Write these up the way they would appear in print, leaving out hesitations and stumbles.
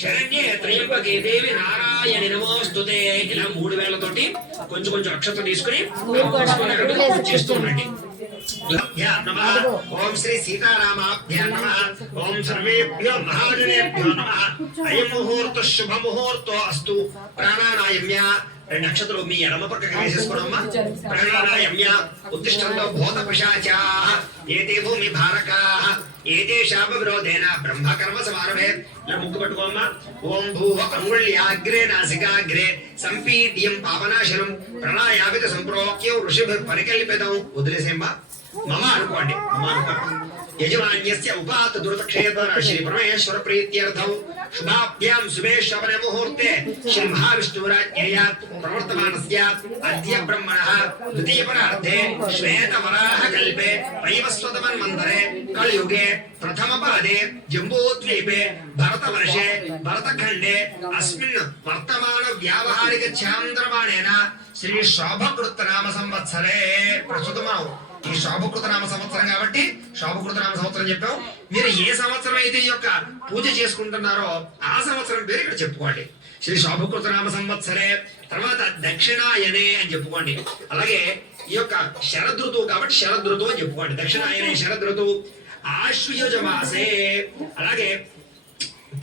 శరణ్యే త్రయంబకే దేవి నారాయణి నమోస్తుతే. ఇలా 3 వేలతోటి కొంచెం కొంచెం అక్షతలు తీసుకుని చేస్తూ ఉండండి. ఓం శ్రీ సీతారామాభ్యా నమః. ఓం సర్వేభ్యో మహాజనేభ్యో నమః. అయం ముహూర్త శుభ ముహూర్తో అస్తు. ప్రాణానాయమ్య 2 అక్షతలు మీ ఎడమ పక్కకి వేసేసుకోవడమ్మా. ప్రాణానాయమ్య ఉత్తిష్టంతో భూత పిశాచాః ఏతే భూమి భారకాః ఏతేషాం విరోధేన బ్రహ్మకర్మ సమారభే. ఇలా ముక్కు పట్టుకోమ్మా. ఓం భూవ అంగుళ్యాగ్రే నాసికాగ్రే సంపీడ్యం పావనాశనం ప్రణాయామిత సంప్రోక్యం ఋషిభిః పరికల్పితం. వదిలేసేమ్మా. మమ అనుకోండి. మమ అనుకోండి. యజమాన్యస్య ఉపాత దురతక్షేత్ర శ్రీ పరమేశ్వర ప్రీత్యర్థం శుభాభ్యాం శుభే శ్రవణ ముహూర్తే శ్రీ మహావిష్ణురాజ్ఞేయ ప్రవర్తమానస్య అద్య బ్రహ్మణః ద్వితీయ పరార్ధే శ్వేత వరాహ కల్పే వైవస్వతమన్వంతరే కలియుగే ప్రథమ పాదే జంబూద్వీపే భరతవర్షే భరతఖండే అస్మిన్ వర్తమాన వ్యావహారిక చాంద్రమాణేన శ్రీ శోభకృత నామ సంవత్సరే. ప్రస్తుతమావు ఈ శోభకృత నామ సంవత్సరం కాబట్టి శోభకృత నామ సంవత్సరం చెప్పాం. మీరు ఏ సంవత్సరం అయితే ఈ యొక్క పూజ చేసుకుంటున్నారో ఆ సంవత్సరం పేరు ఇక్కడ చెప్పుకోండి. శ్రీ శోభకృత నామ సంవత్సరే. తర్వాత దక్షిణాయనే అని చెప్పుకోండి. అలాగే ఈ యొక్క శరదృతువు కాబట్టి శరదృతువు అని చెప్పుకోండి. దక్షిణాయనే శరదృతువు. ఆశ్వయుజ మాసే అలాగే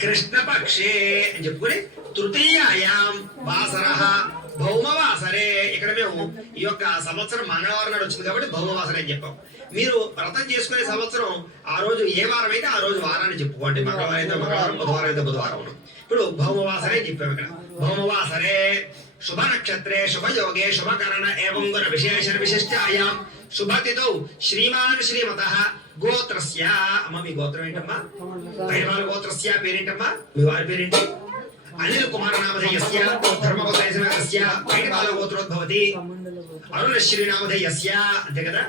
కృష్ణపక్షే అని చెప్పుకొని తృతీయాయాం వాసరః భౌమవాసరే. ఇక్కడ మేము ఈ యొక్క సంవత్సరం మంగళవారం నాడు వచ్చింది కాబట్టి భౌమవాసరే అని చెప్పాం. మీరు వ్రతం చేసుకునే సంవత్సరం ఆ రోజు ఏ వారం అయితే ఆ రోజు వారాన్ని చెప్పుకోండి. మంగళవారం అయితే మంగళవారం, బుధవారం అయితే బుధవారం. ఇప్పుడు భౌమవాసరే అని చెప్పాము. ఇక్కడ భౌమవాసరే శుభ నక్షత్రే శుభయోగే శుభకరణ ఏవం గుణ విశేష విశిష్టాయాం శుభతిథౌ శ్రీమాన్ శ్రీమతః గోత్రస్య. అమ్మ మీ గోత్రం ఏంటమ్మా? పైవాళ్ళ గోత్రస్య పేరేంటమ్మా? మీ వారి పేరేంటి? అనిల్ కుమార నామధేయస్య ధర్మగోత్రస్య పైడిపాల గోత్రోద్భవతి. అరుణశ్రీ నామధేయస్య. అంతే కదా.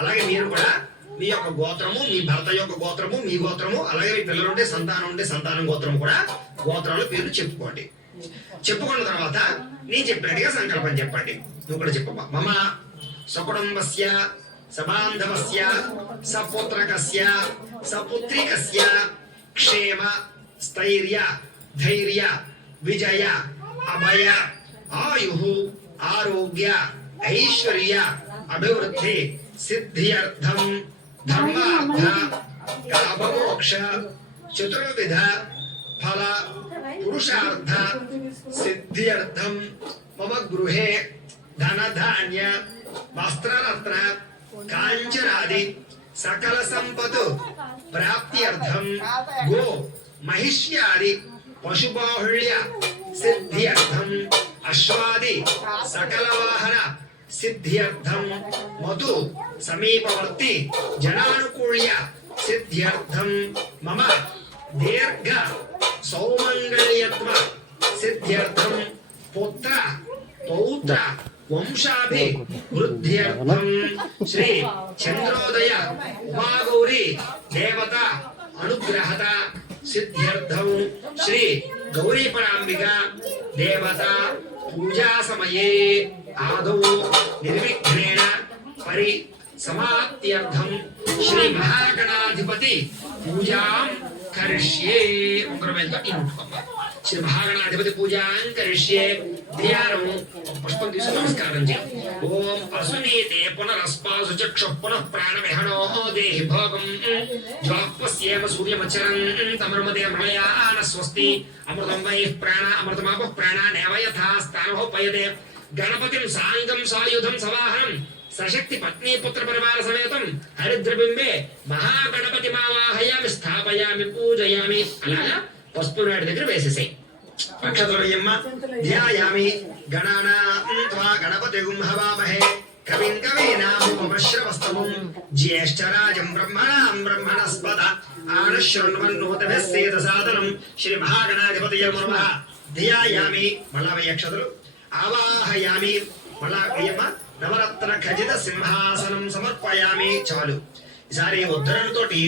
అలాగే మీరు కూడా మీ యొక్క గోత్రము, మీ భర్త యొక్క గోత్రము, మీ గోత్రము, అలాగే మీ పిల్లలుంటే సంతానం ఉంటే సంతానం గోత్రం కూడా గోత్రాలు పేర్లు చెప్పుకోండి. చెప్పుకున్న తర్వాత నేను చెప్పినట్టుగా సంకల్పం చెప్పండి. నువ్వు కూడా చెప్పమ్మా. మమ సకుటుంబస్య సబాంధవస్య సపుత్రకస్య సపుత్రికస్య క్షేమ స్థైర్య ధైర్య విజయ అభయ ఆయు ఆరోగ్య ఐశ్వర్య అభివృద్ధి సిద్ధ్యర్థం ధర్మార్థ కామమోక్ష చతుర్విధ ఫల పురుషార్థ సిద్ధ్యర్థం మమ గృహే ధనధాన్య వస్త్రరత్న కాంచనాది సకల సంపత్ ప్రాప్త్యర్థం గో మహిష్యాది పశుబాహుళ్య సిద్ధ్యర్థం అశ్వాది సకల వాహన సిద్ధ్యర్థం మధు సమీపవర్తి జనానుకూల్య సిద్ధ్యర్థం మమ దీర్ఘ సౌమంగళ్యత్వ సిద్ధ్యర్థం పుత్ర పౌత్ర వంశాభి వృద్ధ్యర్థం శ్రీ చంద్రోదయ ఉమాగౌరీ దేవత అనుగ్రహత సిద్ధ్యర్థం శ్రీ గౌరీ పరాంబిక దేవత పూజా సమయే ఆదౌ నిర్విఘ్నేన పరి సమాప్త్యర్థం శ్రీ మహాగణాధిపతి పూజాం కరిష్యే. ఉంగరమేంతో ఈ ముట్టుకోమ్మ. శ్రీ మహాగణాధిపతి పూజాం కరిష్యే. ధ్యానం పుష్పం తీసుకుని నమస్కారం చేయం. ఓం అసునీతే పునరస్పాసు చక్షు పునః ప్రాణమిహణో దేహి భోగం జ్వాపస్యేమ సూర్యమచరం తమరుమదే మృళయాన స్వస్తి అమృతం వై ప్రాణ అమృతమాప ప్రాణ నేవ యథా స్థానోపయతే గణపతిం సాంగం సాయుధం సవాహనం సశక్తి పత్ని పుత్ర పరివార సమేతం హరిద్రబింబే మహాగణపతి మావాహయామి స్థాపయామి పూజయామి. అలాగా పసుపు నాటి దగ్గర వేసేసాయి. అక్షతోయమ్మ ధ్యాయామి గణానాం గణపతిగుం హవామహే కవిం కవీనాముపమశ్రవస్తమం జ్యేష్ఠరాజం బ్రహ్మణాం బ్రహ్మణస్పద ఆనశృణ్వన్నోతభిः సేదసాదనం శ్రీ మహాగణాధిపతయే నమః. ధ్యాయామి మళ్ళా 1000 అక్షతలు. ఆవాహయామి మళ్ళా వేయమ్మ. నవరత్న ఖజిత సింహాసనం సమర్పయామి. చాలు. ఈసారి ఉద్ధరణతోటి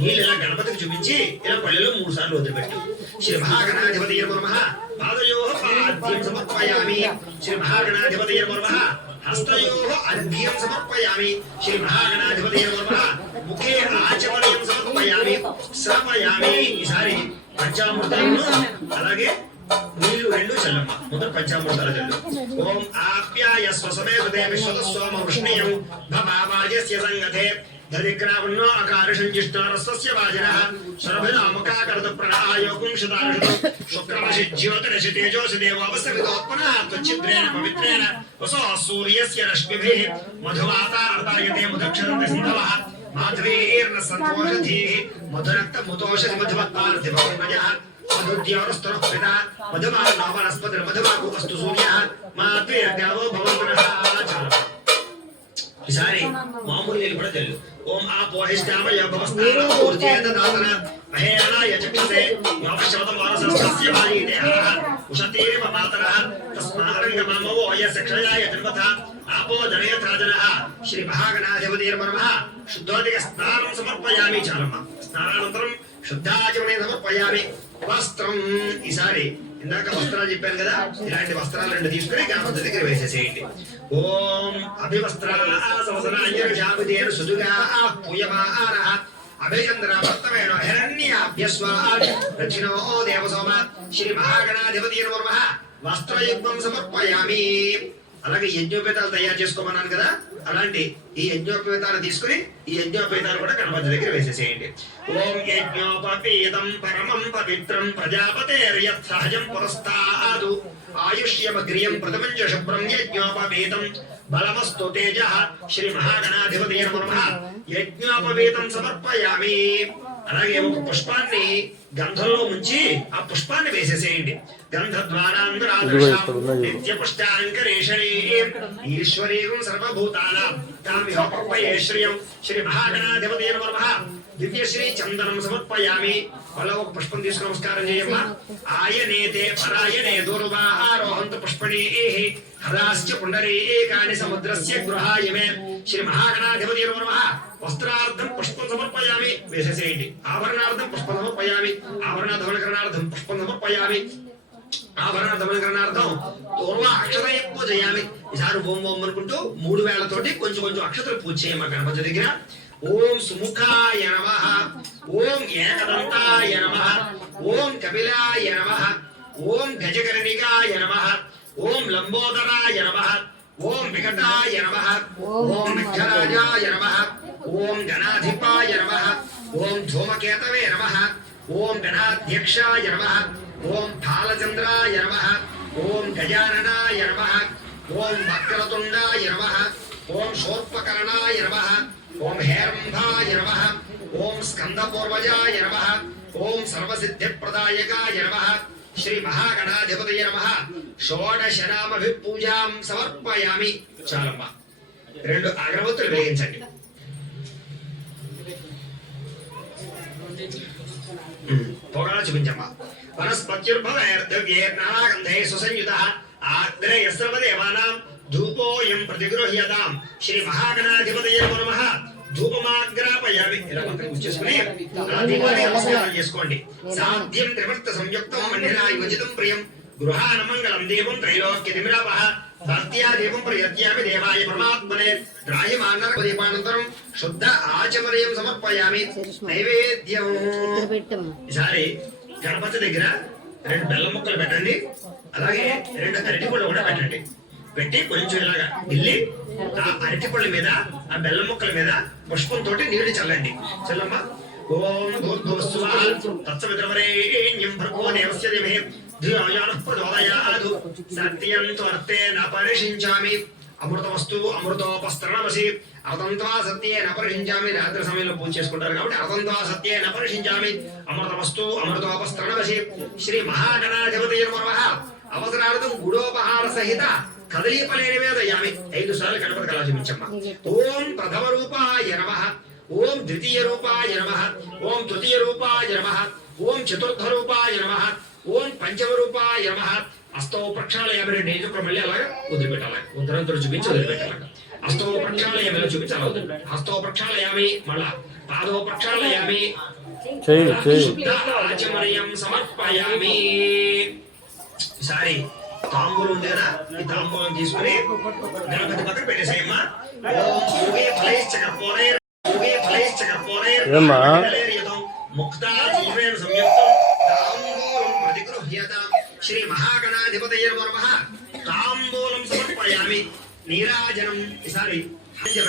నీళ్ళు ఇలా గణపతికి చూపించి ఇలా పల్లెలో 3 సార్లు వదిలిపెట్టు. శ్రీ మహాగణాధిపతయే నమః. పాదయోః పాద్యం సమర్పయామి. శ్రీ మహాగణాధిపతయే నమః. हस्तयोः अर्घ्यं समर्पयामि श्री महागणाधिपतये नमः मुखे आचमनीयं समर्पयामि సమయామి ఈసారి పంచామృతాలను అలాగే నీళ్లు రెండు చల్లమ్మ మొదట పంచామృతాలు చల్లు ఓం ఆప్యాయ స్వసమేతే విశ్వతస్వామ వృష్ణియం భవావాజస్య సంగతే దరిగ్రావన్నో అకారషంజిష్టారస్య వాజినః శరభినామకాకరత ప్రణాయోగం శతారుషతో శుక్రమషి జ్యోతిరషి తేజోషి దేవోపసవితోత్పన్నః త్వచ్చిద్రేణ పవిత్రేణ వసో సూర్యస్య రశ్మిభిః మధుమాతా అర్దాయతే ముదక్షరంతి సింధవః మాధవీర్న సంతోషధీః మధురక్త ముతోషధి మధుమత్పార్థివోర్మజః మధుద్యోరస్తరః మధుమాన వనస్పతిర్ మధుమాకు అస్తు సూర్యః మాధవీర్గావో భవంతునః ఈసారి మామూలు నీళ్ళు కూడా తెలు ఓం ఆపోహిష్టామయ భవస్థాన ఊర్జేత దాతన మహేరణాయ చక్షసే యోగశవత వారసస్య వాయుదేహః ఉషతీవ మాతరః తస్మారంగమమో యస్య క్షయాయ జన్మత ఆపో జనయథాజనః శ్రీ మహాగణాధిపతిర్మనః శుద్ధోదక స్నానం సమర్పయామి చాలమ్మ స్నానానంతరం శుద్ధాచమనే సమర్పయామి వస్త్రం ఈసారి ఇందాక వస్త్రాలు చెప్పాను కదా ఇలాంటి వస్త్రాలు రెండు తీసుకుని గణపతి దగ్గర వేసేసేయండి ఓం అభివస్త్రాసవసనాయ సుదుగా పూయమానః అభిచంద్ర వర్తమేణ హిరణ్యాభ్యస్వాత్ దక్షిణో దేవసోమ శ్రీ మహాగణాధిపతి నమః వస్త్రయుగ్మం సమర్పయామి అలాగే యజ్ఞోపేతాలు తయారు చేసుకోమన్నాను కదా అలాంటి ఈ యజ్ఞోపేతాలు తీసుకుని ఈ యజ్ఞోపేతాలు కూడా గణపతి దగ్గర వేసేసేయండి ఓం యజ్ఞోపవీతం పరమం పవిత్రం ప్రజాపతేర్యత్ సహజం పురస్తాదు ఆయుష్యమగ్రియం ప్రథమంచ శుభ్రం యజ్ఞోపవీతం బలమస్తు తేజః శ్రీ మహాగణాధిపతయే నమః యజ్ఞోపవీతం సమర్పయామి అలాగే ఒక పుష్పాన్ని గంధంలో ముంచి ఆ పుష్పాన్ని వేసేసేయండి ఈశ్వరీయం సర్వభూతానాం తామిహోపర్పయే శ్రియం శ్రీ మహాగణాధిపతయే నమః దివ్యశ్రీ చందనం సమర్పయామి వాళ్ళ ఒక పుష్పం తీసుకుని నమస్కారం చేయమ్మా ఆయనేతే పరాయణే దూర్వాహారోహంత పుష్పణీః హరాశ్చ పుండరీకాని సముద్రస్య గృహాయమే శ్రీ మహాగణాధిపతయే నమః వస్త్రార్థం పుష్పం సమర్పయామి వేసేసేయండి ఆభరణార్థం పుష్పం సమర్పయామి ఆభరణాధవనకరణార్థం పుష్పం సమర్పయామి ఆభరణాధవనకరణార్థం పూర్వ అక్షతయ పూజయామి ఈసారి ఓం ఓం అనుకుంటూ 3 వేలతోటి కొంచెం కొంచెం అక్షతలు పూజ చేయమ్మా గణపతి దగ్గర ఓం సుముఖాయ నమః ఓం ఏకదంతాయ నమః ఓం కపిలాయ నమః ఓం గజకర్ణికాయ నమః ఓం లంబోదరాయ నమః ఓం వికటాయ నమః ఓం విఘ్నరాజాయ నమః ఓం గణాధిపాయ నమః ఓం ధూమకేతవే నమః ఓం గణాధ్యక్షాయ నమః ఓం బాలచంద్రాయ నమః ఓం గజాననాయ నమః ఓం వక్రతుండాయ నమః ఓం శోత్పకర్ణాయ నమః ఓం హేరంభాయ నమః ఓం స్కందపూర్వజాయ నమః ఓం సర్వసిద్ధిప్రదాయకాయ నమః శ్రీ మహాగణాధిపతయే నమః షోడశనామభి పూజాం సమర్పయామి చాలమ్మ 2 అగరవత్తులు వేయించండి పొగడా చూపించమ్మా వనస్పత్యుర్భవేర్ద్రవ్యేర్నాగంధే సుసంయుతః ఆగ్రే యస్సర్వదేవానాం ధూపోయం ప్రతిగృహ్యతాం శ్రీ మహాగణాధిపతయే నమః ధూపమాగ్రాపయామి ఇలా పక్కన కూర్చేసుకుని దీపాన్ని నమస్కారం చేసుకోండి సాధ్యం త్రివర్త సంయుక్తం మండిరాయ వజితం ప్రియం గృహాన మంగళం దేవం త్రైలోక్య నిమిరాపః భక్త్యా దేవం ప్రయత్యామి దేవాయ పరమాత్మనే ద్రాయమాన దీపానంతరం శుద్ధ ఆచమనీయం సమర్పయామి నైవేద్యం ఈసారి గణపతి దగ్గర 2 బెల్లం ముక్కలు పెట్టండి అలాగే 2 అరటిపళ్ళు కూడా పెట్టండి పెట్టి కొంచెం ఇలాగా గిల్లి ఆ అరటిపళ్ళ మీద ఆ బెల్లం ముక్కల మీద పుష్పంతో నీళ్లు చల్లండి చల్లమ్మ ఓం భూర్భువస్సువః తత్సవితుర్వరేణ్యం భర్గో దేవస్య ధీమహి ధియో యో ప్రచోదయాత్ సత్యం త్వర్తేన పరిషించామి అమృతమస్తు అమృతోపస్తరణమసి అర్ధంత్వా సత్యేన పరిషించామి రాత్రి సమయంలో పూజ చేసుకుంటారు కాబట్టి అర్ధంత్వా సత్యేన పరిషించామి అమృతమస్తు అమృతోపస్తరణమసి శ్రీ మహాగణాధిపతయే నమః అవసరార్థం గుడోపహార సహిత కదలీఫలే నివేదయామి 5 సార్లు గణపతి కళ చూపించమ్మా ఓం ప్రథమ రూపాయ నమః ఓం ద్వితీయ రూపాయ నమః ఓం తృతీయ రూపాయ నమః ఓం చతుర్థ రూపాయ నమః ఓం పంచమ రూపాయ నమః అష్టో ప్రక్షాళయామి 2 ఏజుకు మళ్ళీ అలాగా వదిలిపెట్టాలి ఉత్తరంతో చూపించి వదిలిపెట్టాలి అష్టో ప్రక్షాళయామి చూపించాలి వదిలిపెట్టాలి హస్తో ప్రక్షాళయామి మళ్ళా పాదో ప్రక్షాళయామి శుద్ధ ఆచమనీయం సమర్పయామి ఈసారి తాంబూలం ఉంది కదా, ఈ తాంబూలం తీసుకుని గణపతి పక్కన పెట్టేసేయమ్మా. ఓం యోగే ఫలైశ్చ కర్పూరైర్ యోగే ఫలైశ్చ కర్పూరైర్ కదలేర్యతం ముక్తా జీవేన సంయుక్తం తాంబూలం ప్రతిగృహ్యతాం. శ్రీ మహాగణాధిపతయే నమః. తాంబూలం సమర్పయామి. నీరాజనం ఈసారి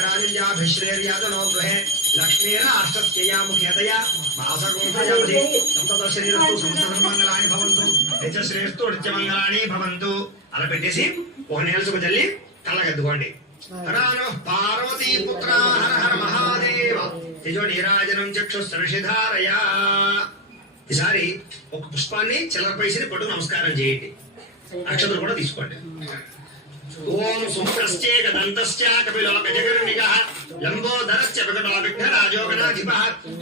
రాజంజాభిశ్రేర్యాదనో గృహే లక్ష్మీరాష్ట్రస్యయాముఖ్యతయా మాసగోధయామధి సప్తదశరీరస్తు సంస్థానమంగళాని భవంతు నిత్యశ్రేయస్తు నిత్యమంగళాని భవంతు. అలా పెట్టేసి ఒక నేలసుకు చల్లి కళ్ళగద్దుకోండి. రాను పార్వతీ పుత్ర హర హర మహాదేవ తేజో నీరాజనం చక్షుస్సర్షిధారయా. ఈసారి ఒక పుష్పాన్ని చిల్లర పైసని పట్టు నమస్కారం చేయండి. అక్షతలు కూడా తీసుకోండి. ఓం సుముఖశ్చేక దంతశ్చ కపిలో గజగర్ణికః లంబోదరశ్చ వికటో విఘ్నరాజో గణాధిపః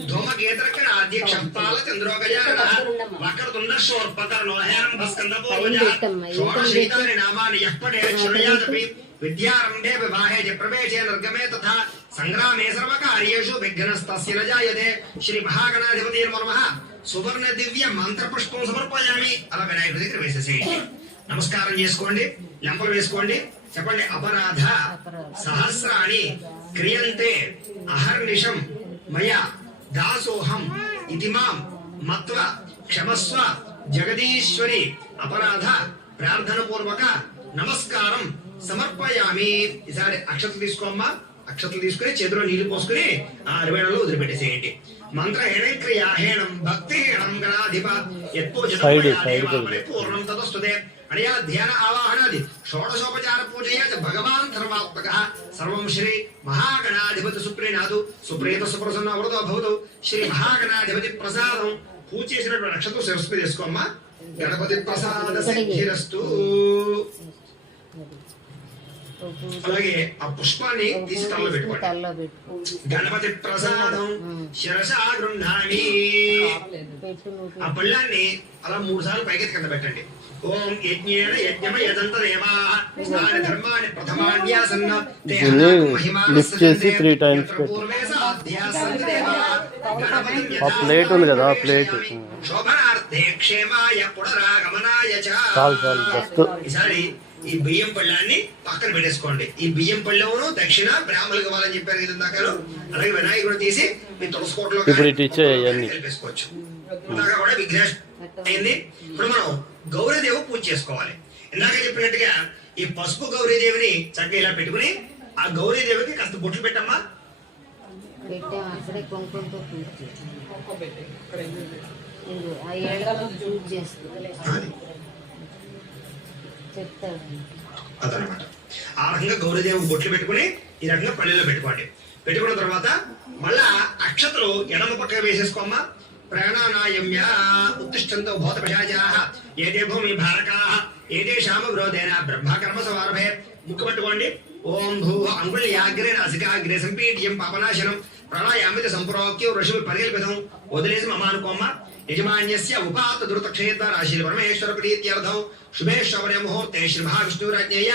ధూమకేతరకరాధ్యక్షః పాలచంద్రో గజాననః వక్రతుండశూర్పకర్ణో హేరంభస్కందపూర్వజः షోడశైతాని నామాని యః పఠేత్ శృణుయాదపి విద్యారంభే వివాహే చ ప్రవేశే నిర్గమే తథా సంగ్రామే సర్వకార్యేషు విఘ్నస్తస్య న జాయతే. శ్రీ మహాగణాధిపతయే నమః. సువర్ణ దివ్య మంత్ర పుష్పం సమర్పయామి. అలా వినాయకుడి దగ్గర వేసేసేయండి. నమస్కారం చేసుకోండి. లెంపలు వేసుకోండి. చెప్పండి. అపరాధ సహస్రాణి క్రియంతే అహర్నిశం మయా దాసోహం ఇతి మాం మత్వ క్షమస్వ జగదీశ్వరి. అపరాధ ప్రార్థన పూర్వక నమస్కారం సమర్పయామి. ఈసారి అక్షతలు తీసుకోమ్మా. అక్షతలు తీసుకుని చేతిలో నీళ్లు పోసుకుని ఆ అరివేణలో వదిలిపెట్టేసేయండి. మంత్ర హేణం భక్తి హేణం గణాధిప పూర్ణం తదస్తుతే. అణయా ధ్యాన ఆవాహనాది షోడశోపచార పూజయా చ భగవాన్ ధర్మాత్మకః సర్వం శ్రీ మహాగణాధిపతి సుప్రీనాథు సుప్రీత సుప్రసన్న వృతో భవతు. శ్రీ మహాగణాధిపతి ప్రసాదం పూజ చేసినటువంటి నక్షత్రం శిరస్సు మీద తీసుకోమ్మా. గణపతి ప్రసాద సిద్ధిరస్తు. అలాగే ఆ పుష్పాన్ని తీసి తలలో పెట్టుకోండి. గణపతి ప్రసాదం శిరసా గృహ్ణామి. ఆ పళ్ళాన్ని అలా 3 సార్లు పైకి కింద పెట్టండి. ఓం యజ్ఞేన యజంతదేవాః స్నాన ధర్మాని ప్రథమాన్యాసన్న లిఫ్ట్ చేసి 3 టైమ్స్ ఆ ప్లేట్ ఉంది కదా, ఆ ప్లేట్ శోభనార్థే క్షేమాయ పునరాగమనాయ చ. చాలు జస్ట్. ఈసారి ఈ బియ్యం పళ్ళాన్ని పక్కన పెట్టేసుకోండి. ఈ బియ్యం పళ్ళెవను దక్షిణ బ్రాహ్మణులకు ఇవ్వాలని చెప్పారు కదా ఇందాకలు. అలాగే వినాయకుడు తీసి మీ తులసికోటలో కలిపేసుకోవచ్చు. ఇందాక కూడా విఘ్నేష్ అయింది. ఇప్పుడు మనం గౌరీదేవి పూజ చేసుకోవాలి. ఇందాక చెప్పినట్టుగా ఈ పసుపు గౌరీదేవిని చక్కగా ఇలా పెట్టుకుని ఆ గౌరీదేవికి కాస్త బొట్లు పెట్టమ్మా. అదనమాట. ఆ రకంగా గౌరీదేవి బొట్లు పెట్టుకుని ఈ రకంగా పల్లెల్లో పెట్టుకోండి. పెట్టుకున్న తర్వాత మళ్ళా అక్షతలు ఎడమ పక్క వేసేసుకోమ్మా. ప్రాణానాయమ్య ఉత్తిష్టంతో భూతపిశాచాః ఏతే భూమి భారకాః ఏతేషాం విరోధేన బ్రహ్మకర్మ సమారభే. ముక్కు పట్టుకోండి. ఓం భూః అంగుళ్యాగ్రే నాసికాగ్రే సంపీడ్యం పాపనాశనం ప్రాణాయామితి సంప్రోక్య ఋషులు పరికల్పితం. వదిలేసి మమ అనుకోమ్మ. యజమాన్యస్య ఉపాత దురుతక్షేత రాశి పరమేశ్వర ప్రీత్యర్థం శుభే శ్రవణే ముహూర్తే శ్రీ మహావిష్ణురాజ్ఞేయ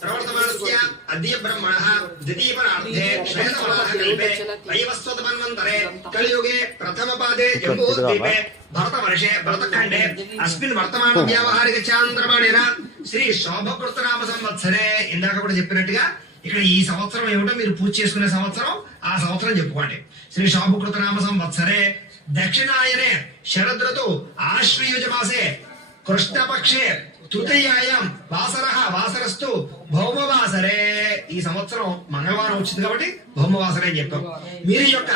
ప్రవర్తమానస్య అద్య బ్రహ్మణః ద్వితీయపరార్థే శ్వేతవరాహ కల్పే వైవస్వతమన్వంతరే కలియుగే ప్రథమ పాదే జంబూద్వీపే భరతవర్షే భరతఖండే అస్మిన్ వర్తమాన వ్యావహారిక చాంద్రమాణేన శ్రీ శోభకృతనామ సంవత్సరే. ఇందాక కూడా చెప్పినట్టుగా ఇక్కడ ఈ సంవత్సరం ఏమిటో మీరు పూజ చేసుకునే సంవత్సరం ఆ సంవత్సరం చెప్పుకోండి. శ్రీ శోభకృతనామ సంవత్సరే దక్షిణాయనే శరదృతు ఆశ్వయుజ మాసే కృష్ణపక్షే తృతీయాయం వాసరస్తు భౌమవాసరే. ఈ సంవత్సరం మంగళవారం వచ్చింది కాబట్టి భౌమవాసరే అని చెప్పాం. మీరు యొక్క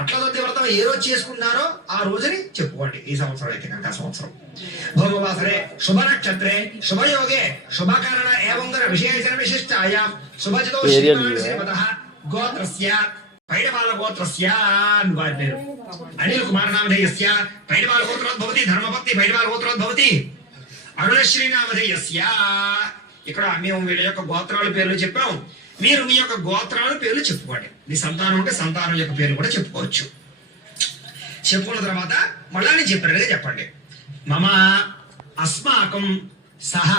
అట్లదొద్ది వ్రతం ఏ రోజు చేసుకున్నారో ఆ రోజుని చెప్పుకోండి. ఈ సంవత్సరం అయితే కనుక సంవత్సరం భౌమవాసరే శుభ నక్షత్రే శుభయోగే శుభకరణ ఏవంగర విశేషణ విశిష్టాయాం శుభజితో శ్రీమతః గోత్రస్య పైడపాల గోత్రస్య వారి పేరు అనిల్ కుమార్ నామధేయస్య పైడపాల గోత్రోద్భవతి ధర్మపత్ని పైడపాల గోత్రోద్భవతి అరుణశ్రీ నామధేయస్య. ఇక్కడ మేము వీళ్ళ యొక్క గోత్రాల పేర్లు చెప్పాం. మీరు మీ యొక్క గోత్రాల పేర్లు చెప్పుకోండి. మీ సంతానం ఉంటే సంతానం యొక్క పేరు కూడా చెప్పుకోవచ్చు. చెప్పుకున్న తర్వాత మళ్ళా నేను చెప్పినట్టుగా చెప్పండి. మమ అస్మాకం సహ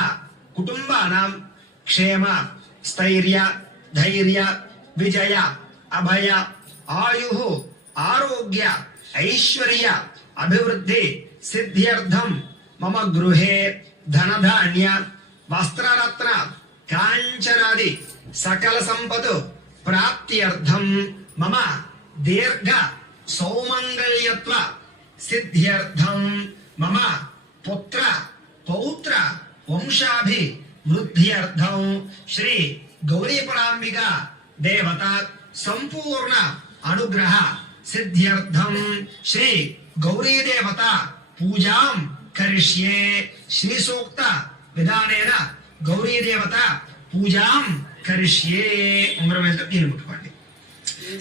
కుటుంబానాం క్షేమ స్థైర్య ధైర్య విజయ అభయ ఆయు ఆరోగ్య ఐశ్వర్య అభివృద్ధి సిద్ధ్యర్థం మమ గృహే ధనధాన్య వస్త్రరత్న కాంచనాది సకల సంపద ప్రాప్త్యర్థం మమ దీర్ఘ సౌమంగళ్యత్వ సిద్ధ్యర్థం మమ పుత్ర పౌత్ర వంశాభి వృద్ధ్యర్థం శ్రీ గౌరీ పరాంబిక దేవత సంపూర్ణ అనుగ్రహ సిద్ధ్యర్థం శ్రీ గౌరీ దేవత పూజాం కరిష్యే. శ్రీ సూక్త విధానేన గౌరీ దేవత పూజాం కరిష్యే. ఉంగరం వెళ్తే దీన్ని ముట్టుకోండి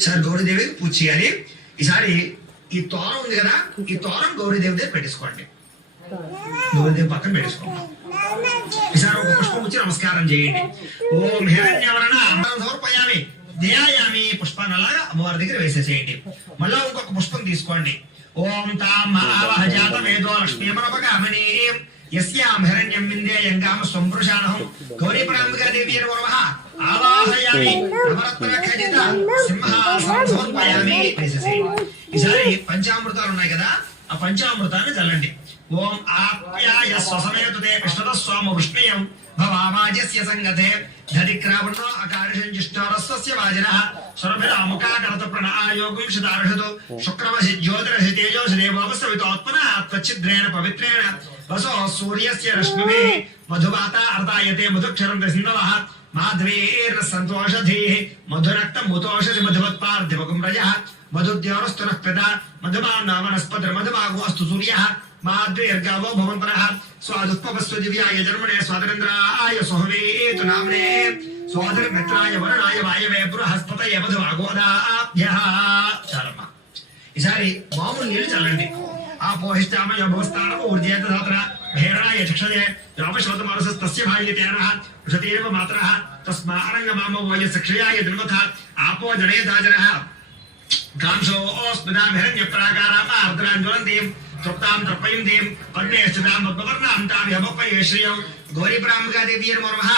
సార్. గౌరీదేవికి పూజ చేయాలి. ఈసారి ఈ తోరం ఉంది కదా, ఈ తోరం గౌరీదేవి దగ్గర పెట్టేసుకోండి. గౌరీదేవి పక్కన పెట్టేసుకోండి. ఈసారి ఒక పుష్పం వచ్చి నమస్కారం చేయండి. ఓం హిరణ్యవర్ణ సమర్పయామి ధ్యాయామి. పుష్పాన్ని అలాగా అమ్మవారి దగ్గర వేసేసేయండి. మళ్ళా ఇంకొక పుష్పం తీసుకోండి. ఓం తాం ఆవహజాత వేదో లక్ష్మీమనపగామిని యస్యాం హిరణ్యం విందేయం కామ స్వంపురుషాణం గౌరీ పరాంబికా దేవి నమః ఆవాహయామి. నవరత్న ఖచిత సింహాసనం సమర్పయామి. వేసేసేయండి. ఈసారి పంచామృతాలు ఉన్నాయి కదా, ఆ పంచామృతాన్ని చల్లండి. ఓం ఆప్యాయ స్వసమేతుతే విష్ణుద స్వామ వృష్ణేయం భవామాజస్య సంగతే ధరిక్రావణో అకారిషం జిష్ణోరస్వస్య వాజినః స్వరభిరాముకాకరత ప్రణాయోగం శతార్షతు శుక్రవసి జ్యోతిరసి తేజోసి దేవోపస్వితోత్మనః త్వచ్చిద్రేణ పవిత్రేణ వసో సూర్యస్య రశ్మిభిః మధువాత అర్దాయతే మధుక్షరం సింధవః మాధ్వీర్ సంతోషధీః మధురక్తం ముతోషసి మధువత్పార్థివకం రజః మధుద్యోరస్తునః పిత మధుమాన్నో వనస్పతిర్మధుమాగోస్తు సూర్యః మాద్వేర్గావో భవంతరః స్వాదుత్పవస్సు దివ్యాయ జన్మనే స్వాతంత్రాయ సుహవేతు నామ్నే స్వాతంత్రమిత్రాయ వరుణాయ వాయవే బృహస్పతయ మధుమాగోదాభ్యః. చాలమ్మా. ఈసారి మామూలు నీళ్లు చల్లండి. ఆ పోహిష్టామయ భవస్థానం ఊర్జేత ధాత్ర భేరణాయ చక్షదే రామశ్వత మనసస్తస్య భాగ్యతేనః వృషతేవ మాతరః తస్మారంగమామ వయస్సు క్షయాయ ధృవథ ఆపో జనేతాజనః కాంశోస్మిదాం హిరణ్య ప్రాకారామార్ద్రాంజ్వలంతీం తృప్తాం తర్పయంతీం పర్ణేశ్చితాం పద్మవర్ణాం తాం యమపయే శ్రియం గౌరీ పరాంబికా దేవి నమః.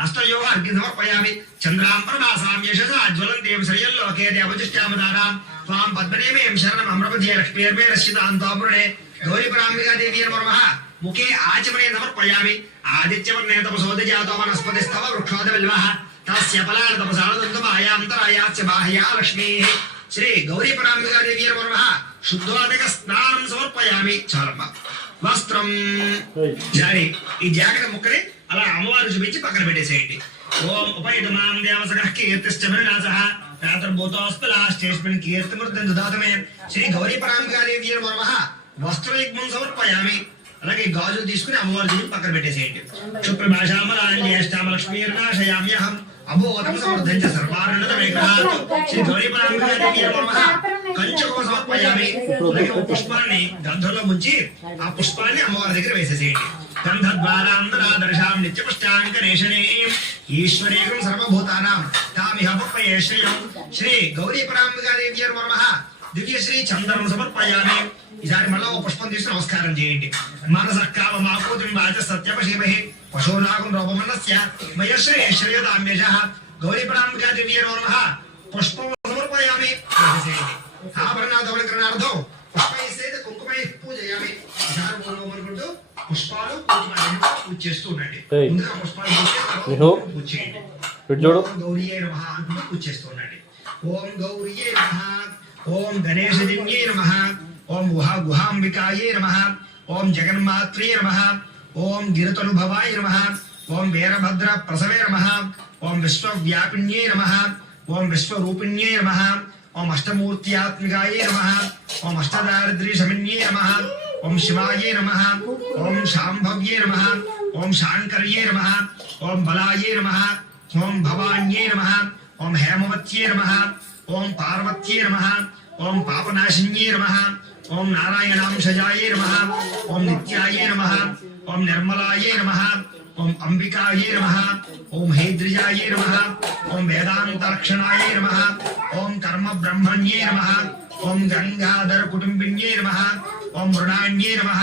హస్తయోః అర్ఘ్యం సమర్పయామి. చంద్రాం పరమాసాం యశసా జ్వలంతీం శ్రియల్లోకే దేవజిష్టామదానాం త్వాం పద్మనేమేం శరణం అమృపజే లక్ష్మీర్మే రశ్యితాం తాపురణే గౌరీ పరాంబికా దేవి నమః. ముఖే ఆచమనే సమర్పయామి. ఆదిత్యవర్ణే తపసోదజాతో వనస్పతిస్తవ వృక్షోదవిల్వః తస్య ఫలాన తపసానదంతమాయాంతరాయాస్య బాహ్యా లక్ష్మీః. శ్రీ గౌరీ పరాంబికా దేవి నమః. శుద్ధోదక స్నానం సమర్పయామి. చాలమ్మ. వస్త్రం జారి ఈ జాకెట్ ముక్కని అలా అమ్మవారు చూపించి పక్కన పెట్టేసేయండి. ఓం ఉపైతమాం దేవసగః కీర్తిశ్చ వినాశః రాత్రిభూతోస్పలాశ్చేష్మిన్ కీర్తిమృతం దుదాతమే. శ్రీ గౌరీ పరాంబికా దేవి నమః. వస్త్రయుగ్మం సమర్పయామి. అలాగే గాజులు తీసుకుని అమ్మవారి చూపించి పక్కన పెట్టేసేయండి. శుక్రభాషామలాన్యేష్టామలక్ష్మీర్నాశయామ్యహం అభోతం సమృద్ధం చ సర్వారుణతమేకహాత్. శ్రీ గౌరీ పరాంబికా దేవి నమః. కంచకం సమర్పయామి. అలాగే ఒక పుష్పాన్ని గంధంలో ముంచి ఆ పుష్పాన్ని అమ్మవారి దగ్గర వేసేసేయండి. గంధద్వారాంతరాదర్శాం నిత్యపుష్టాంకనేషణీం ఈశ్వరీకం సర్వభూతానాం తామిహ పప్పయే శ్రియం. శ్రీ గౌరీ పరాంబికా దేవి నమః. దివ్యశ్రీ చందనం సమర్పయామి. ఈసారి మళ్ళా ఒక పుష్పం తీసి నమస్కారం చేయండి. మనసః కామమాకోతిం వాచ సత్యపశీమహి పశూనాగం రూపమన్నస్య మయశ్రీ శ్రేయదామ్యశః. గౌరీ పరాంబికా దేవి నమః. పుష్పం సమర్పయామి. ఆభరణాధవళకరణార్థం పుష్పైసేత కుంకుమై పూజయామి. ఈసారి అనుకుంటూ పుష్పాలు పూజ చేస్తూ ఉండండి. ముందుగా పుష్పాలు పూజ చేయండి. గౌరీయే నమః అనుకుంటూ పూజ చేస్తూ ఉండండి. ఓం గౌరీయే నమః. ఓం గణేశదివ్యే నమః. ఓం గుహాంబికాయే నమః. ఓం జగన్మాత్రే నమః. ఓం గిరితనుభవాయ నమః. ఓం వీరభద్ర ప్రసవే నమః. ఓం విశ్వవ్యాపిన్యే నమః. ఓం విశ్వరూపిణ్యే నమః. ఓం అష్టమూర్త్యాత్మికాయే నమః. ఓం అష్టదారిద్ర్యశమిన్యే నమః. ఓం శివాయే నమః. ఓం శాంభవ్యే నమః. ఓం శాంకర్యే నమః. ఓం బలాయే నమః. ఓం భవాన్యే నమః. ఓం హేమవత్యే నమః. ఓం పార్వత్యే నమః. ఓం పాపనాశిన్యే నమః. ఓం నారాయణాంశజాయే నమః. ఓం నిత్యాయే నమః. ఓం నిర్మలాయే నమః. ఓం అంబికాయే నమః. ఓం హైద్రిజాయే నమః. ఓం వేదాంతలక్షణాయే నమః. ఓం కర్మ బ్రహ్మణ్యే నమః. ఓం గంగాధర కుటుంబిన్యే నమః. ఓం మృణాన్యే నమః.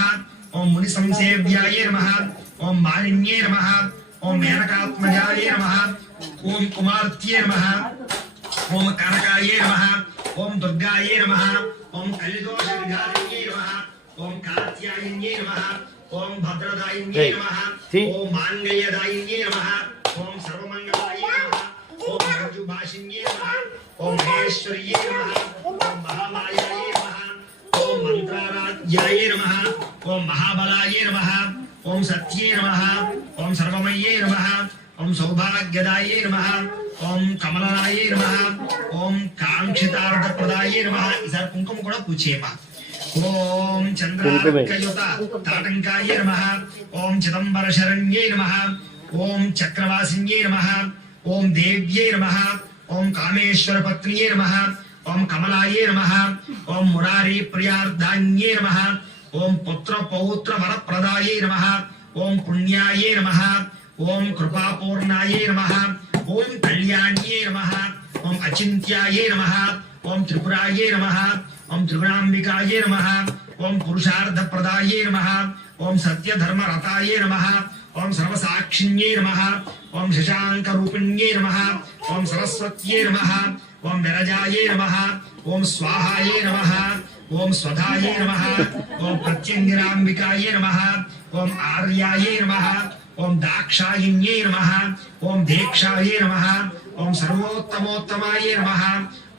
ఓం ముని సంసేవ్యాయే నమః. ఓం మాలిన్యే నమః. ఓం మేనకాత్మజాయే నమః. ఓం కుమార్త్యే నమః. ఓం కనకాయే నమః. ఓం దుర్గాయే నమః. ఓం కలిదోష విధారిణ్యే నమః. ఓం కాత్యాయన్యే నమః. ఓం భద్రదాయిన్యే నమః ఓం మాంగళ్యదాయిన్యే నమః ఓం సర్వమంగళాయే నమః ఓం మంజుభాషిన్యే నమః ఓం మహేశ్వర్యే నమః ఓం మహామాయాయే నమః ఓం మంత్రారాధ్యాయే నమః ఓం మహాబలాయే నమః ఓం సత్యే నమః ఓం సర్వమయ్యే నమః ఓం సౌభాగ్యదాయే నమః ఓం కమలాయే నమః ఓం కాంక్షితార్థప్రదాయే నమః. ఈసారి కుంకుమ కూడా పూజ చేయమా. ఓం చంద్రార్కయుత తాటంకాయ నమః ఓం చిదంబర శరణ్యే నమః ఓం చక్రవాసిన్యే నమః ఓం దేవ్యే నమః ఓం కామేశ్వర పత్నియే నమః ఓం కమలాయే నమః ఓం మురారి ప్రియార్ధాన్యే నమః ఓం పుత్ర పౌత్ర వరప్రదాయే నమః ఓం పుణ్యాయే నమః ఓం కృపాపూర్ణాయే నమః ఓం కళ్యాణ్యే నమః ఓం అచింత్యాయే నమః ఓం త్రిపురాయే నమః ఓం త్రిగుణాంబికాయే నమః ఓం పురుషార్థప్రదాయే నమః ఓం సత్యధర్మరతాయే నమః ఓం సర్వసాక్షిణ్యే నమః ఓం శశాంకరూపిణ్యే నమః ఓం సరస్వత్యే నమః ఓం విరజాయే నమః ఓం స్వాహాయే నమః ఓం స్వధాయే నమః ఓం ప్రత్యంగిరాంబికాయే నమః ఓం ఆర్యాయే నమః ఓం దాక్షాయిన్యే నమః ఓం దీక్షాయే నమః ఓం సర్వోత్తమోత్తమాయే నమః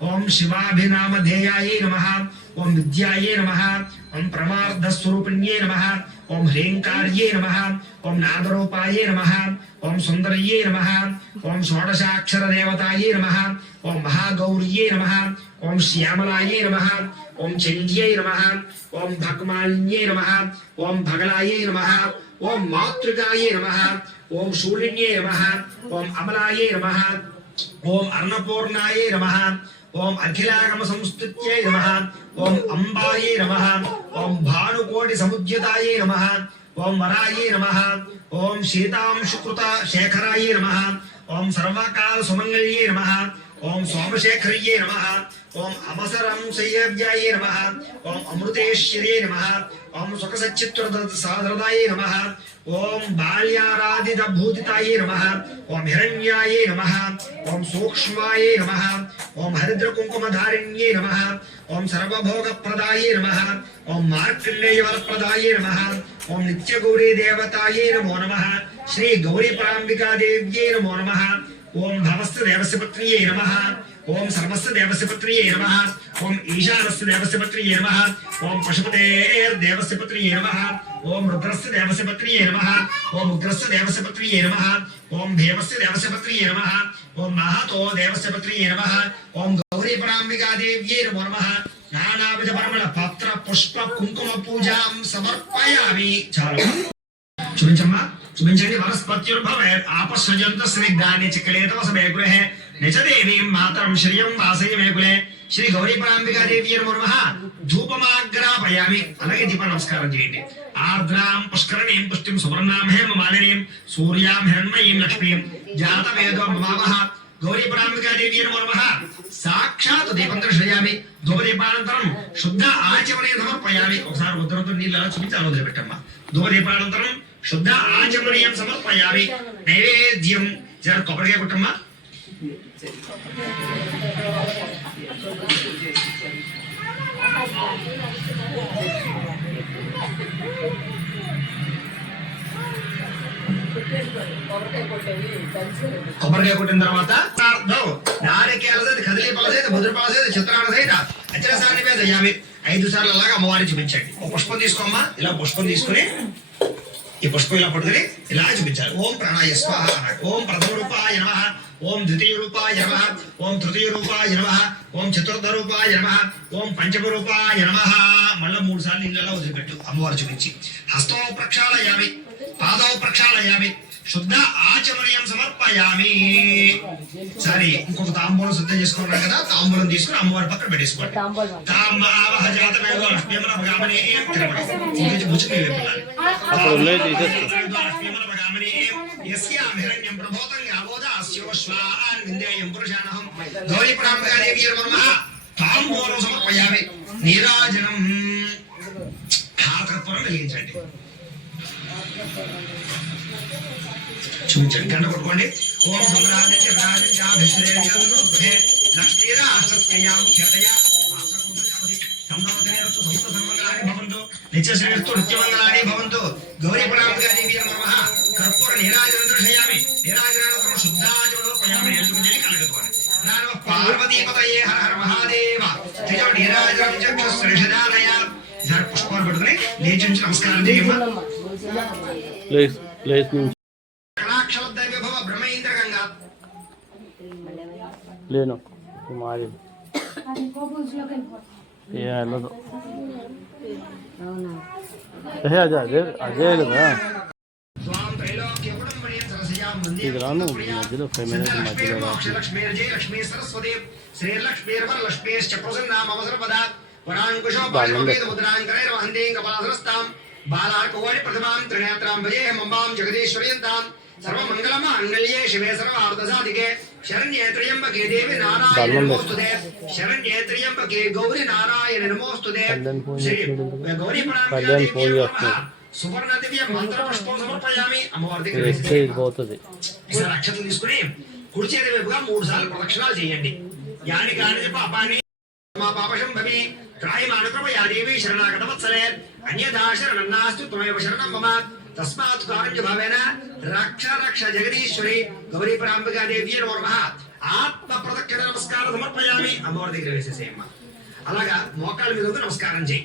ఓం శివాభినామధేయాయే నమః ఓం విద్యాయే నమః ఓం ప్రమార్ధస్వరూపిణ్యే నమః ఓం హ్రీంకార్యే నమః ఓం నాదరూపాయే నమః ఓం సుందర్యే నమః ఓం షోడశాక్షర దేవతాయే నమః ఓం మహాగౌర్యే నమః ఓం శ్యామలాయే నమః ఓం చండ్యై నమః ఓం భక్మాన్యే నమః ఓం భగలాయే నమః ఓం మాతృకాయే నమః ఓం శూలిన్యే నమః ఓం అమలాయే నమః ఓం అన్నపూర్ణాయే నమః ఓం అఖిలాగమ సంస్తుత్యై నమః ఓం అంబాయే నమః ఓం భానుకోటి సముద్యతాయే నమః ఓం వరాయే నమః ఓం శీతాంశుకృత శేఖరాయే నమః ఓం సర్వకాల సుమంగళ్యే నమః ఓం సోమశేఖర్యే నమః ఓం అమసరం సయ్యవ్యాయే నమః ఓం అమృతేశ్వర్యే నమః ఓం సుఖసచ్చిత్ర సాదరదాయే నమః ఓం బాల్యారాధిత భూతితాయే నమః ఓం హిరణ్యాయే నమః ఓం సూక్ష్మాయే నమః ఓం హరిద్ర కుంకుమధారిణ్యే నమః ఓం సర్వభోగప్రదాయే నమః ఓం మార్కండేయ వరప్రదాయే నమః ఓం నిత్యగౌరీ దేవతాయే నమో నమః శ్రీ గౌరీ పరాంబికా దేవ్యే నమో నమః ఓం భవస్య దేవస్య పత్నియే నమః ఓం సర్వస్య దేవస్య పత్నియే నమః ఓం ఈశానస్య దేవస్య పత్నియే నమః ఓం పశుపతేర్ దేవస్య పత్నియే నమః ఓం రుద్రస్య దేవస్య పత్నియే నమః ఓం ఉగ్రస్య దేవస్య పత్నియే నమః ఓం భీమస్య దేవస్య పత్నియే నమః ఓం మహతో దేవస్య పత్నియే నమః ఓం గౌరీ పరాంబికా దేవ్యే నమో నమః నానావిధ పరిమళ పత్ర పుష్ప కుంకుమ పూజాం సమర్పయామి. చాలు చూపించమ్మా, చూపించండి. వనస్పత్యుర్భవేత్ ఆపస్సజంత స్నిగ్ధాని చిక్కలేతవ సమే గృహే నిచ దేవీం మాతరం శ్రియం వాసయ మే కులే. శ్రీ గౌరీ పరాంబికా దేవి నమో నమః. ధూపమాగ్రాపయామి. అలాగే దీప నమస్కారం చేయండి. ఆర్ద్రాం పుష్కరణీం పుష్టిం సువర్ణాం హేమ మాలినీం సూర్యాం హిరణ్మయీం లక్ష్మీం జాతవేదో మమావహ. గౌరీ పరాంబికా దేవి నమో నమః. సాక్షాత్ దీపం దర్శయామి. ధూపదీపానంతరం శుద్ధ ఆచమనే సమర్పయామి. ఒకసారి ఉత్తరంతో నీళ్ళు అలా చూపించి అలా వదిలిపెట్టమ్మా. ధూపదీపానంతరం శుద్ధ ఆచమనీయం సమర్పయామి. నైవేద్యం జర కొబ్బరికాయ కొట్టమ్మా. కొబ్బరికాయ కొట్టిన తర్వాత నారికేలది కదిలీ పలసేది ముద్ర పలసేది చిత్రాల సైత అచరసాన్ని మీద యామి 5 సార్లు అలాగా అమ్మవారిని చూపించండి. ఒక పుష్పం తీసుకోమ్మా. ఇలా పుష్పం తీసుకుని ఈ పుష్పం ఇలా పట్టుకుని ఇలా చూపించాలి. ఓం ప్రాణాయ స్వాహ. ఓం ప్రథమ రూపాయ నమః. ఓం ద్వితీయ రూపాయ నమః. ఓం తృతీయ రూపాయ నమః. ఓం చతుర్థ రూపాయ నమః. ఓం పంచమ రూపాయ నమః. మళ్ళా 3 సార్లు ఇళ్ళలో వదిలిపెట్టు అమ్మవారు చూపించి. హస్తో ప్రక్షాళయామి. పాదౌ ప్రక్షాళయామి. శుద్ధ ఆచమనీయం సమర్పయామి. సరే, ఇంకొక తాంబూలం సిద్ధం చేసుకున్నాం కదా. తాంబూలం తీసుకుని అమ్మవారి పక్కన పెట్టేసుకోండి. తాంబావహ జాతవేదో లక్ష్మీమల భగామని ఇంకొంచెం ముచ్చుకుని వెళ్ళాలి. లక్ష్మీమల భగామని యస్యాం హిరణ్యం ప్రభోతం యావోదాస్యోశ్వాన్ విందేయం పురుషానహం. గౌరీ పరాంబికా దేవి నమో నమః. తాంబూలం సమర్పయామి. నీరాజనం హారకర్పూరం వెలిగించండి. చూపించండి. గంట కొట్టుకోండి. ఓం సుమరాజ రాజే లక్ష్మీరా సంభవతనేరస్తు సమస్త సన్మంగళాని భవంతు నిత్యశ్రీరస్తు నిత్యమంగళాని భవంతు గౌరీ పరామృగాదేవి నమః కర్పూర నీరాజనం దర్శయామి నీరాజనానంతరం శుద్ధాచమనోపయామి ఎల్లుంజలి కలగతోని నామ పార్వతీపతయే హర హర మహాదేవ త్రిజవ నీరాజనం చక్షుశ్రేషదాలయ జర పుష్పాలు పట్టుకుని లేచి నుంచి నమస్కారం చేయమ్మా ప్లేస్ నుంచి కళాక్షలదైవ భవ బ్రహ్మేంద్ర గంగా లేను మాది వెళ్ళదు అదే అదే అదే కదా స్వాం త్రైలోక్యపురం మణి సరసయాం ఇది రాను మధ్యలో 5 మినిట్స్ మధ్యలో రాను లక్ష్మీ జయ లక్ష్మీ సరస్వతి శ్రీ లక్ష్మీర్వర లక్ష్మీశ్చ ప్రసన్నామ అవసరపదా వరాంకుశో పాశోపేత ముద్రాంకరైర్ వహంతేం కపాలసరస్తాం బాలార్కోడి ప్రథమాం త్రినేత్రాం భజేహం అంబాం జగదీశ్వర్యంతాం సర్వమంగళమాంగళ్యే శివే సర్వార్థసాధికే శరణ్యే త్ర్యంబకే దేవి నారాయణ నమోస్తుతే శరణ్యే త్ర్యంబకే గౌరీ నారాయణ నమోస్తుతే శ్రీ గౌరీ పరాంబికా సువర్ణ దివ్య మంత్ర పుష్పం సమర్పయామి అమ్మవారికి పోతుంది ఈసారి అక్షతలు తీసుకుని కుడి చేతి వైపుగా 3 సార్లు ప్రదక్షిణాలు చేయండి యాని కాని పాపాన్ని మా పాపశం భవి త్రాయమానుక్రమయా దేవి శరణాగతవత్సలే అన్యథా శరణం నాస్తి త్వమేవ శరణం మమ తస్మాత్ కారుణ్య భావేన రక్ష రక్ష జగదీశ్వరి గౌరీ పరాంబికా దేవి నమః ఆత్మ ప్రదక్షిణ నమస్కారం సమర్పయామి అమ్మవారి దగ్గర వేసేసేయమ్మ అలాగా మోకాళ్ళ మీద ఉండి నమస్కారం చేయి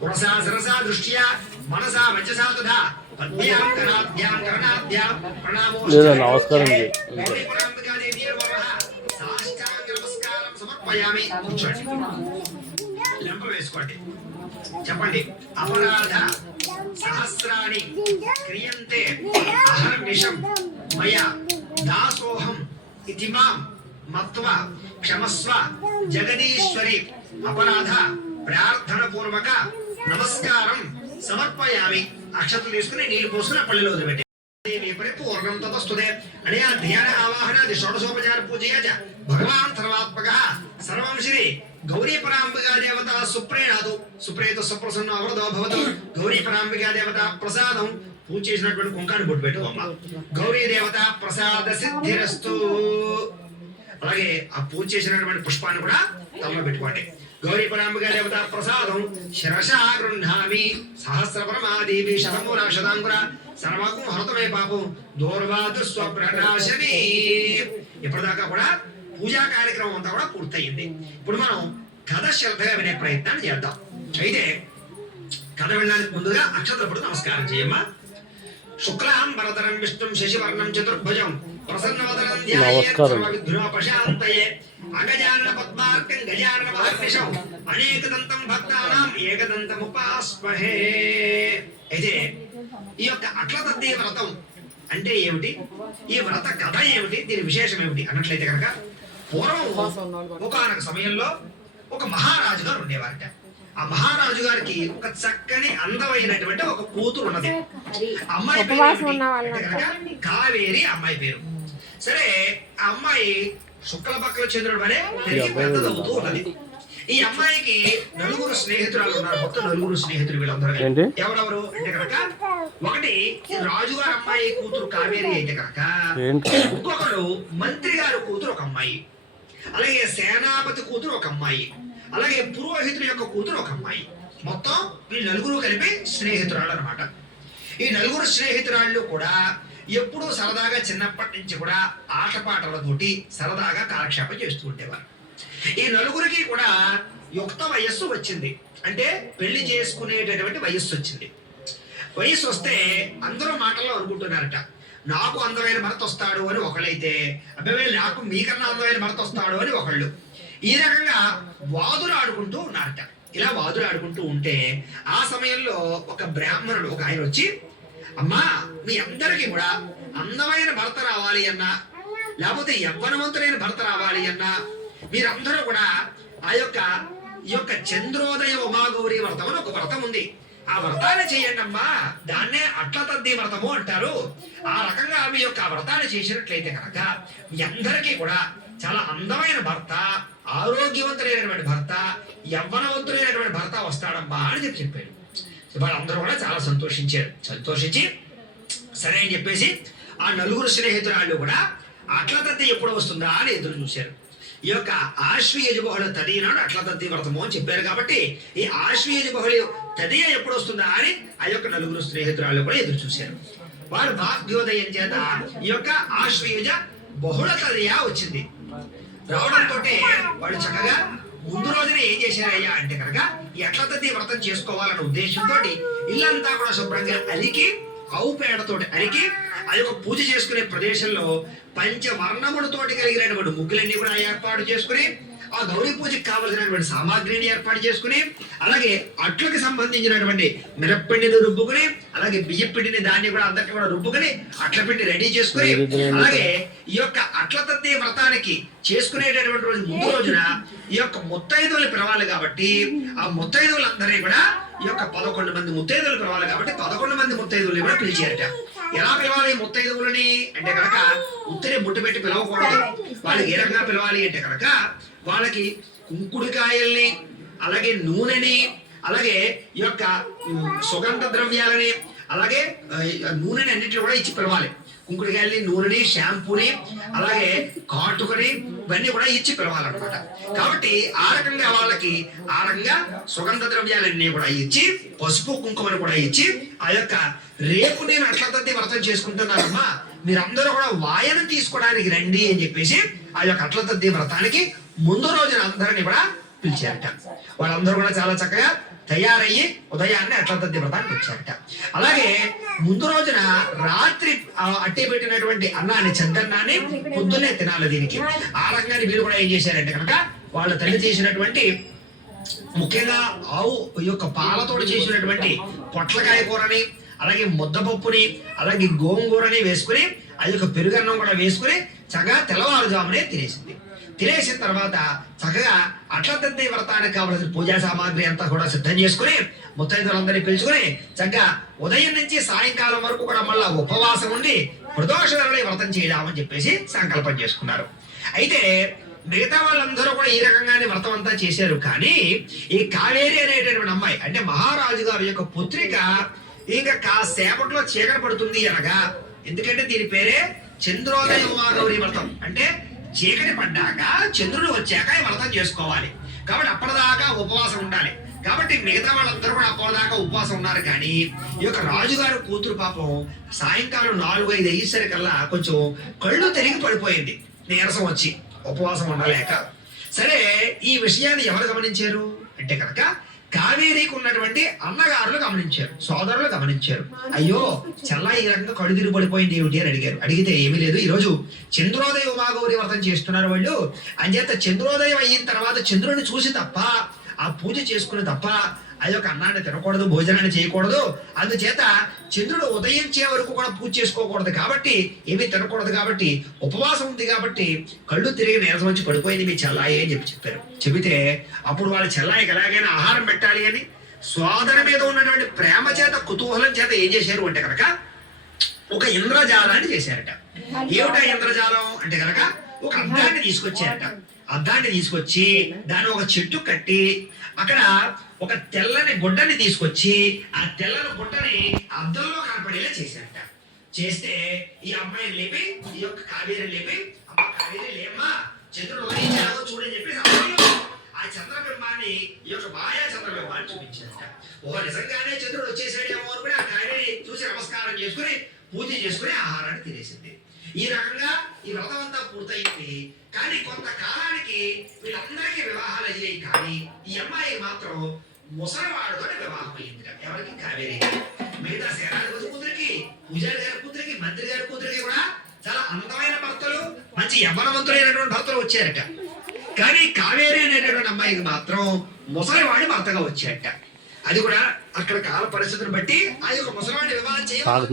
పురసా సరసా దృష్ట్యా మనసా వచసా తథా పద్మ్యాం కరాభ్యాం కరణాభ్యాం ప్రణామో నమస్కారం చేయి గౌరీ పరాంబికా దేవి నమః సాష్టాంగ నమస్కారం సమర్పయామి కూర్చోండి లెంప వేసుకోండి చెప్పండి అపరాధ సహస్రాణి క్రియంతే అహర్నిశం మయా దాసోహం ఇతి మాం మత్వా క్షమస్వ జగదీశ్వరి అపరాధ ప్రార్థన పూర్వక నమస్కారం సమర్పయామి అక్షతలు తీసుకుని నీళ్లు పోసుకుని పళ్ళలో వదిలిపెట్టి పరిపూర్ణం తతస్తుతే అనయా ధ్యాన ఆవాహనాది షోడశోపచార పూజయా చ భగవాన్ సర్వాత్మకః సర్వం శ్రీ గౌరీ పరాంబికా దేవత సుప్రేణాదు సుప్రేత సుప్రసన్న అవరదో భవతు గౌరీ పరాంబికా దేవత ప్రసాదం పూజ చేసినటువంటి కుంకాన్ని బొట్టు పెట్టు అమ్మ గౌరీ దేవత ప్రసాద సిద్ధిరస్తు అలాగే ఆ పూజ చేసినటువంటి పుష్పాన్ని కూడా తమలో పెట్టుకోండి గౌరీ పరాంబికా దేవత ప్రసాదం శిరసా గృహ్ణామి సహస్రపరమాదేవి శతమూల శతాంకుర సర్వకం హృతమే పాపం దూర్వాదు స్వప్రనాశని ఇప్పటిదాకా కూడా పూజా కార్యక్రమం అంతా కూడా పూర్తయింది ఇప్పుడు మనం కథ శ్రద్ధగా వినే ప్రయత్నాన్ని చేద్దాం అయితే కథ వినడానికి ముందుగా అక్షతలప్పుడు నమస్కారం చేయమ్మా శుక్లాం వరదరం విష్ణుం శశివర్ణం చతుర్భుజం ప్రసన్నవదనం ధ్యాయేత్సర్వవిఘ్నోపశాంతయే అగజానన పద్మార్కం గజానన మహర్నిశం అనేకదంతం భక్తానాం ఏకదంతముపాస్మహే అయితే ఈ యొక్క అట్లతద్ది వ్రతం అంటే ఏమిటి ఈ వ్రత కథ ఏమిటి దీని విశేషం ఏమిటి అన్నట్లయితే కనుక పూర్వం ఒకానొక సమయంలో ఒక మహారాజు గారు ఉండేవారట ఆ మహారాజు గారికి ఒక చక్కని అందమైనటువంటి ఒక కూతురు ఉన్నది అమ్మాయి పేరు కావేరి అమ్మాయి పేరు సరే ఆ అమ్మాయి శుక్ల పక్కల చంద్రుడు అనే పెద్దదవుతూ ఉన్నది ఈ అమ్మాయికి 4 స్నేహితురాలు ఉన్నారు మొత్తం 4 స్నేహితులు వీళ్ళందరూ ఎవరెవరు అంటే కనుక ఒకటి రాజుగారు అమ్మాయి కూతురు కావేరి అయితే కనుక ఇంకొకడు మంత్రి గారు కూతురు ఒక అమ్మాయి అలాగే సేనాపతి కూతురు ఒక అమ్మాయి అలాగే పురోహితుడి యొక్క కూతురు ఒక అమ్మాయి మొత్తం వీళ్ళు 4 కలిపి స్నేహితురాళ్ళు అనమాట ఈ 4 స్నేహితురాళ్ళు కూడా ఎప్పుడూ సరదాగా చిన్నప్పటి నుంచి కూడా ఆటపాటలతోటి సరదాగా కాలక్షేపం చేస్తూ ఉండేవారు ఈ 4కి కూడా యుక్త వయస్సు వచ్చింది అంటే పెళ్లి చేసుకునేటటువంటి వయస్సు వచ్చింది వయస్సు వస్తే అందరూ మాటల్లో అనుకుంటున్నారట నాకు అందమైన భర్త వస్తాడు అని ఒకళ్ళైతే అబ్బాయి నాకు మీకన్నా అందమైన భర్త వస్తాడు అని ఒకళ్ళు ఈ రకంగా వాదులు ఆడుకుంటూ ఉన్నారట ఇలా వాదులు ఆడుకుంటూ ఉంటే ఆ సమయంలో ఒక బ్రాహ్మణుడు ఒక ఆయన వచ్చి అమ్మా మీ అందరికీ కూడా అందమైన భర్త రావాలి అన్నా లేకపోతే యవ్వనవంతులైన భర్త రావాలి అన్నా మీరందరూ కూడా ఈ యొక్క చంద్రోదయ ఉమాగౌరి వ్రతం అని ఒక వ్రతం ఉంది ఆ వ్రతాన్ని చేయండి అమ్మా దాన్నే అట్లతద్ది వ్రతము అంటారు ఆ రకంగా మీ యొక్క వ్రతాన్ని చేసినట్లయితే కనుక మీ అందరికీ కూడా చాలా అందమైన భర్త ఆరోగ్యవంతులైనటువంటి భర్త యవ్వనవంతులైనటువంటి భర్త వస్తాడమ్మా అని చెప్పాడు వాళ్ళందరూ కూడా చాలా సంతోషించి సరే అని చెప్పేసి ఆ 4 స్నేహితురాళ్ళు కూడా అట్లతద్ది ఎప్పుడు వస్తుందా అని ఎదురు చూశారు ఈ యొక్క ఆశ్వీయజ బహుళ తదియ నాడు అట్లతద్ది వ్రతము అని చెప్పారు కాబట్టి ఈ ఆశ్వీయజ బహుళ తదియ ఎప్పుడు వస్తుందా అని ఆ యొక్క నలుగురు స్నేహితురాళ్ళు కూడా ఎదురు చూశారు. వారు భాగ్యోదయం చేత ఈ యొక్క ఆశ్వీయజ బహుళ తదియ వచ్చింది. రావడంతో వాళ్ళు చక్కగా ముందు రోజున ఏం చేశారయ్యా అంటే కనుక ఈ అట్లతద్ది వ్రతం చేసుకోవాలన్న ఉద్దేశంతో ఇల్లంతా కూడా శుభ్రంగా అలికి ఆవు పేడతోటి అలికి ఆ యొక్క పూజ చేసుకునే ప్రదేశంలో పంచవర్ణములతోటి కలిగినటువంటి ముగ్గులన్నీ కూడా ఏర్పాటు చేసుకుని ఆ గౌరీ పూజకి కావలసినటువంటి సామాగ్రిని ఏర్పాటు చేసుకుని అలాగే అట్లకి సంబంధించినటువంటి మిరప్పిండిని రుబ్బుకుని అలాగే బియ్య పిండిని దాన్ని కూడా అందరికీ కూడా రుబ్బుకుని అట్ల పిండి రెడీ చేసుకుని అలాగే ఈ యొక్క అట్ల తద్ది వ్రతానికి చేసుకునేటటువంటి రోజు ముందు రోజున ఈ యొక్క ముత్తైదువులు పిలవాలి కాబట్టి ఆ ముత్తైదువులందరినీ కూడా ఈ యొక్క 11 మంది ముత్తైదువులు పిలవాలి కాబట్టి 11 మంది ముత్తైదువులు కూడా పిలిచారట. ఎలా పిలవాలి ముత్తైదువులని అంటే కనుక ఉత్తరి బుట్టు పెట్టి పిలవకూడదు. వాళ్ళకి ఏ రకంగా పిలవాలి అంటే కనుక వాళ్ళకి కుంకుడుకాయల్ని అలాగే నూనెని అలాగే ఈ యొక్క సుగంధ ద్రవ్యాలని అలాగే నూనెని అన్నింటినీ కూడా ఇచ్చి పిలవాలి. కుంకుడుకాయల్ని నూనెని షాంపూని అలాగే కాటుకని ఇవన్నీ కూడా ఇచ్చి పిలవాలన్నమాట. కాబట్టి ఆ రకంగా వాళ్ళకి ఆ రకంగా సుగంధ ద్రవ్యాలన్నీ కూడా ఇచ్చి పసుపు కుంకుమని కూడా ఇచ్చి ఆ యొక్క రేపు నేను అట్ల తద్ది వ్రతం చేసుకుంటున్నానమ్మా మీరందరూ కూడా వాయనం తీసుకోవడానికి రండి అని చెప్పేసి ఆ యొక్క అట్ల తద్ది వ్రతానికి ముందు రోజున అందరినీ కూడా పిలిచారట. వాళ్ళందరూ కూడా చాలా చక్కగా తయారయ్యి ఉదయాన్నే అట్ల తద్ది వ్రతానికి వచ్చారట. అలాగే ముందు రోజున రాత్రి అట్టి పెట్టినటువంటి అన్నాన్ని చద్దన్నాన్ని పొద్దున్నే తినాలి. దీనికి ఆ రకంగానే వీళ్ళు కూడా ఏం చేశారంటే కనుక వాళ్ళ తల్లి చేసినటువంటి ముఖ్యంగా ఆవు యొక్క పాలతోటి చేసినటువంటి పొట్లకాయ కూరని అలాగే ముద్దపప్పుని అలాగే గోంగూరని వేసుకుని ఆ యొక్క పెరుగన్నం కూడా వేసుకుని చక్కగా తెల్లవారుజామునే తినేసింది. తినేసిన తర్వాత చక్కగా అట్ల తద్ది వ్రతానికి కావలసిన పూజా సామాగ్రి అంతా కూడా సిద్ధం చేసుకుని ముత్తైదులందరినీ పిలుచుకుని చక్కగా ఉదయం నుంచి సాయంకాలం వరకు కూడా మళ్ళా ఉపవాసం ఉండి ప్రదోషాలని వ్రతం చేద్దామని చెప్పేసి సంకల్పం చేసుకున్నారు. అయితే మిగతా వాళ్ళందరూ కూడా ఈ రకంగానే వ్రతం అంతా చేశారు. కానీ ఈ కావేరి అనేటటువంటి అమ్మాయి అంటే మహారాజు గారి యొక్క పుత్రిక ఇంకా కాసేపట్లో చీకటి పడుతుంది అనగా ఎందుకంటే దీని పేరే చంద్రోదయ ఉమాగౌరి వ్రతం అంటే చీకటి పడ్డాక చంద్రుడు వచ్చాక ఈ వ్రతం చేసుకోవాలి. కాబట్టి అప్పటిదాకా ఉపవాసం ఉండాలి. కాబట్టి మిగతా వాళ్ళందరూ కూడా అప్పటిదాకా ఉపవాసం ఉన్నారు. కానీ ఈ యొక్క రాజుగారు కూతురు పాపం సాయంకాలం 4-5 అయ్యేసరికల్లా కొంచెం కళ్ళు తిరిగి పడిపోయింది నీరసం వచ్చి ఉపవాసం ఉండలేక. సరే ఈ విషయాన్ని ఎవరు గమనించారు అంటే కనుక కావేరికి ఉన్నటువంటి అన్నగారులు గమనించారు, సోదరులు గమనించారు. అయ్యో చల్లా ఈ రకంగా కళ్ళు తిరిగి పడిపోయింది ఏమిటి అని అడిగారు. అడిగితే ఏమీ లేదు, ఈ రోజు చంద్రోదయ ఉమాగౌరి వ్రతం చేస్తున్నారు వాళ్ళు. అంచేత చంద్రోదయం అయిన తర్వాత చంద్రుడిని చూసి తప్ప ఆ పూజ చేసుకుని తప్ప ఆ యొక్క అన్నాన్ని తినకూడదు, భోజనాన్ని చేయకూడదు. అందుచేత చంద్రుడు ఉదయించే వరకు కూడా పూజ చేసుకోకూడదు కాబట్టి ఏమీ తినకూడదు కాబట్టి ఉపవాసం ఉంది కాబట్టి కళ్ళు తిరిగి నీరసం వచ్చి పడిపోయింది మీ చెల్లాయి అని చెప్పారు. చెబితే అప్పుడు వాళ్ళ చెల్లాయికి ఎలాగైనా ఆహారం పెట్టాలి అని సోదరి మీద ఉన్నటువంటి ప్రేమ చేత కుతూహలం చేత ఏం చేశారు అంటే కనుక ఒక ఇంద్రజాలాన్ని చేశారట. ఏమిటా ఇంద్రజాలం అంటే కనుక ఒక అద్దాన్ని తీసుకొచ్చారట. అద్దాన్ని తీసుకొచ్చి దాన్ని ఒక చెట్టు కట్టి అక్కడ ఒక తెల్లని గుడ్డని తీసుకొచ్చి ఆ తెల్లని గుడ్డని అద్దంలో కనపడేలా చేశారట. చేస్తే ఈ అమ్మాయిని లేపి ఈ యొక్క కావేరి లేపి అమ్మ కావేరి లేమ్మా చంద్రుడు ఉదయించాడో చూడని చెప్పేసి ఆ చంద్రబింబాన్ని ఈ యొక్క మాయా చంద్రబింబాన్ని చూపించారట. ఓ నిజంగానే చంద్రుడు వచ్చేసాడేమో అనుకుని ఆ కావేరి చూసి నమస్కారం చేసుకుని పూజ చేసుకుని ఆహారాన్ని తినేసింది. ఈ రకంగా ఈ వ్రతం అంతా పూర్తయింది. కానీ కొంతకాలానికి వీళ్ళందరికీ వివాహాలు అయ్యాయి. కానీ ఈ అమ్మాయి మాత్రం ముసలివాడుతో వివాహం అయింది. ఎవరికి? కావేరి. మిగతా సేనాధిపతి కూతురికి, పూజారి గారి కూతురికి, మంత్రి గారి కూతురికి కూడా చాలా అందమైన భర్తలు, మంచి యవ్వనవంతులైనటువంటి భర్తలు వచ్చారట. కానీ కావేరి అనేటటువంటి అమ్మాయికి మాత్రం ముసలివాడి భర్తగా వచ్చారట. అది కూడా అక్కడ కాల పరిస్థితులను బట్టి ఆ యొక్క ముసలివాడిని వివాహం చేయాలి.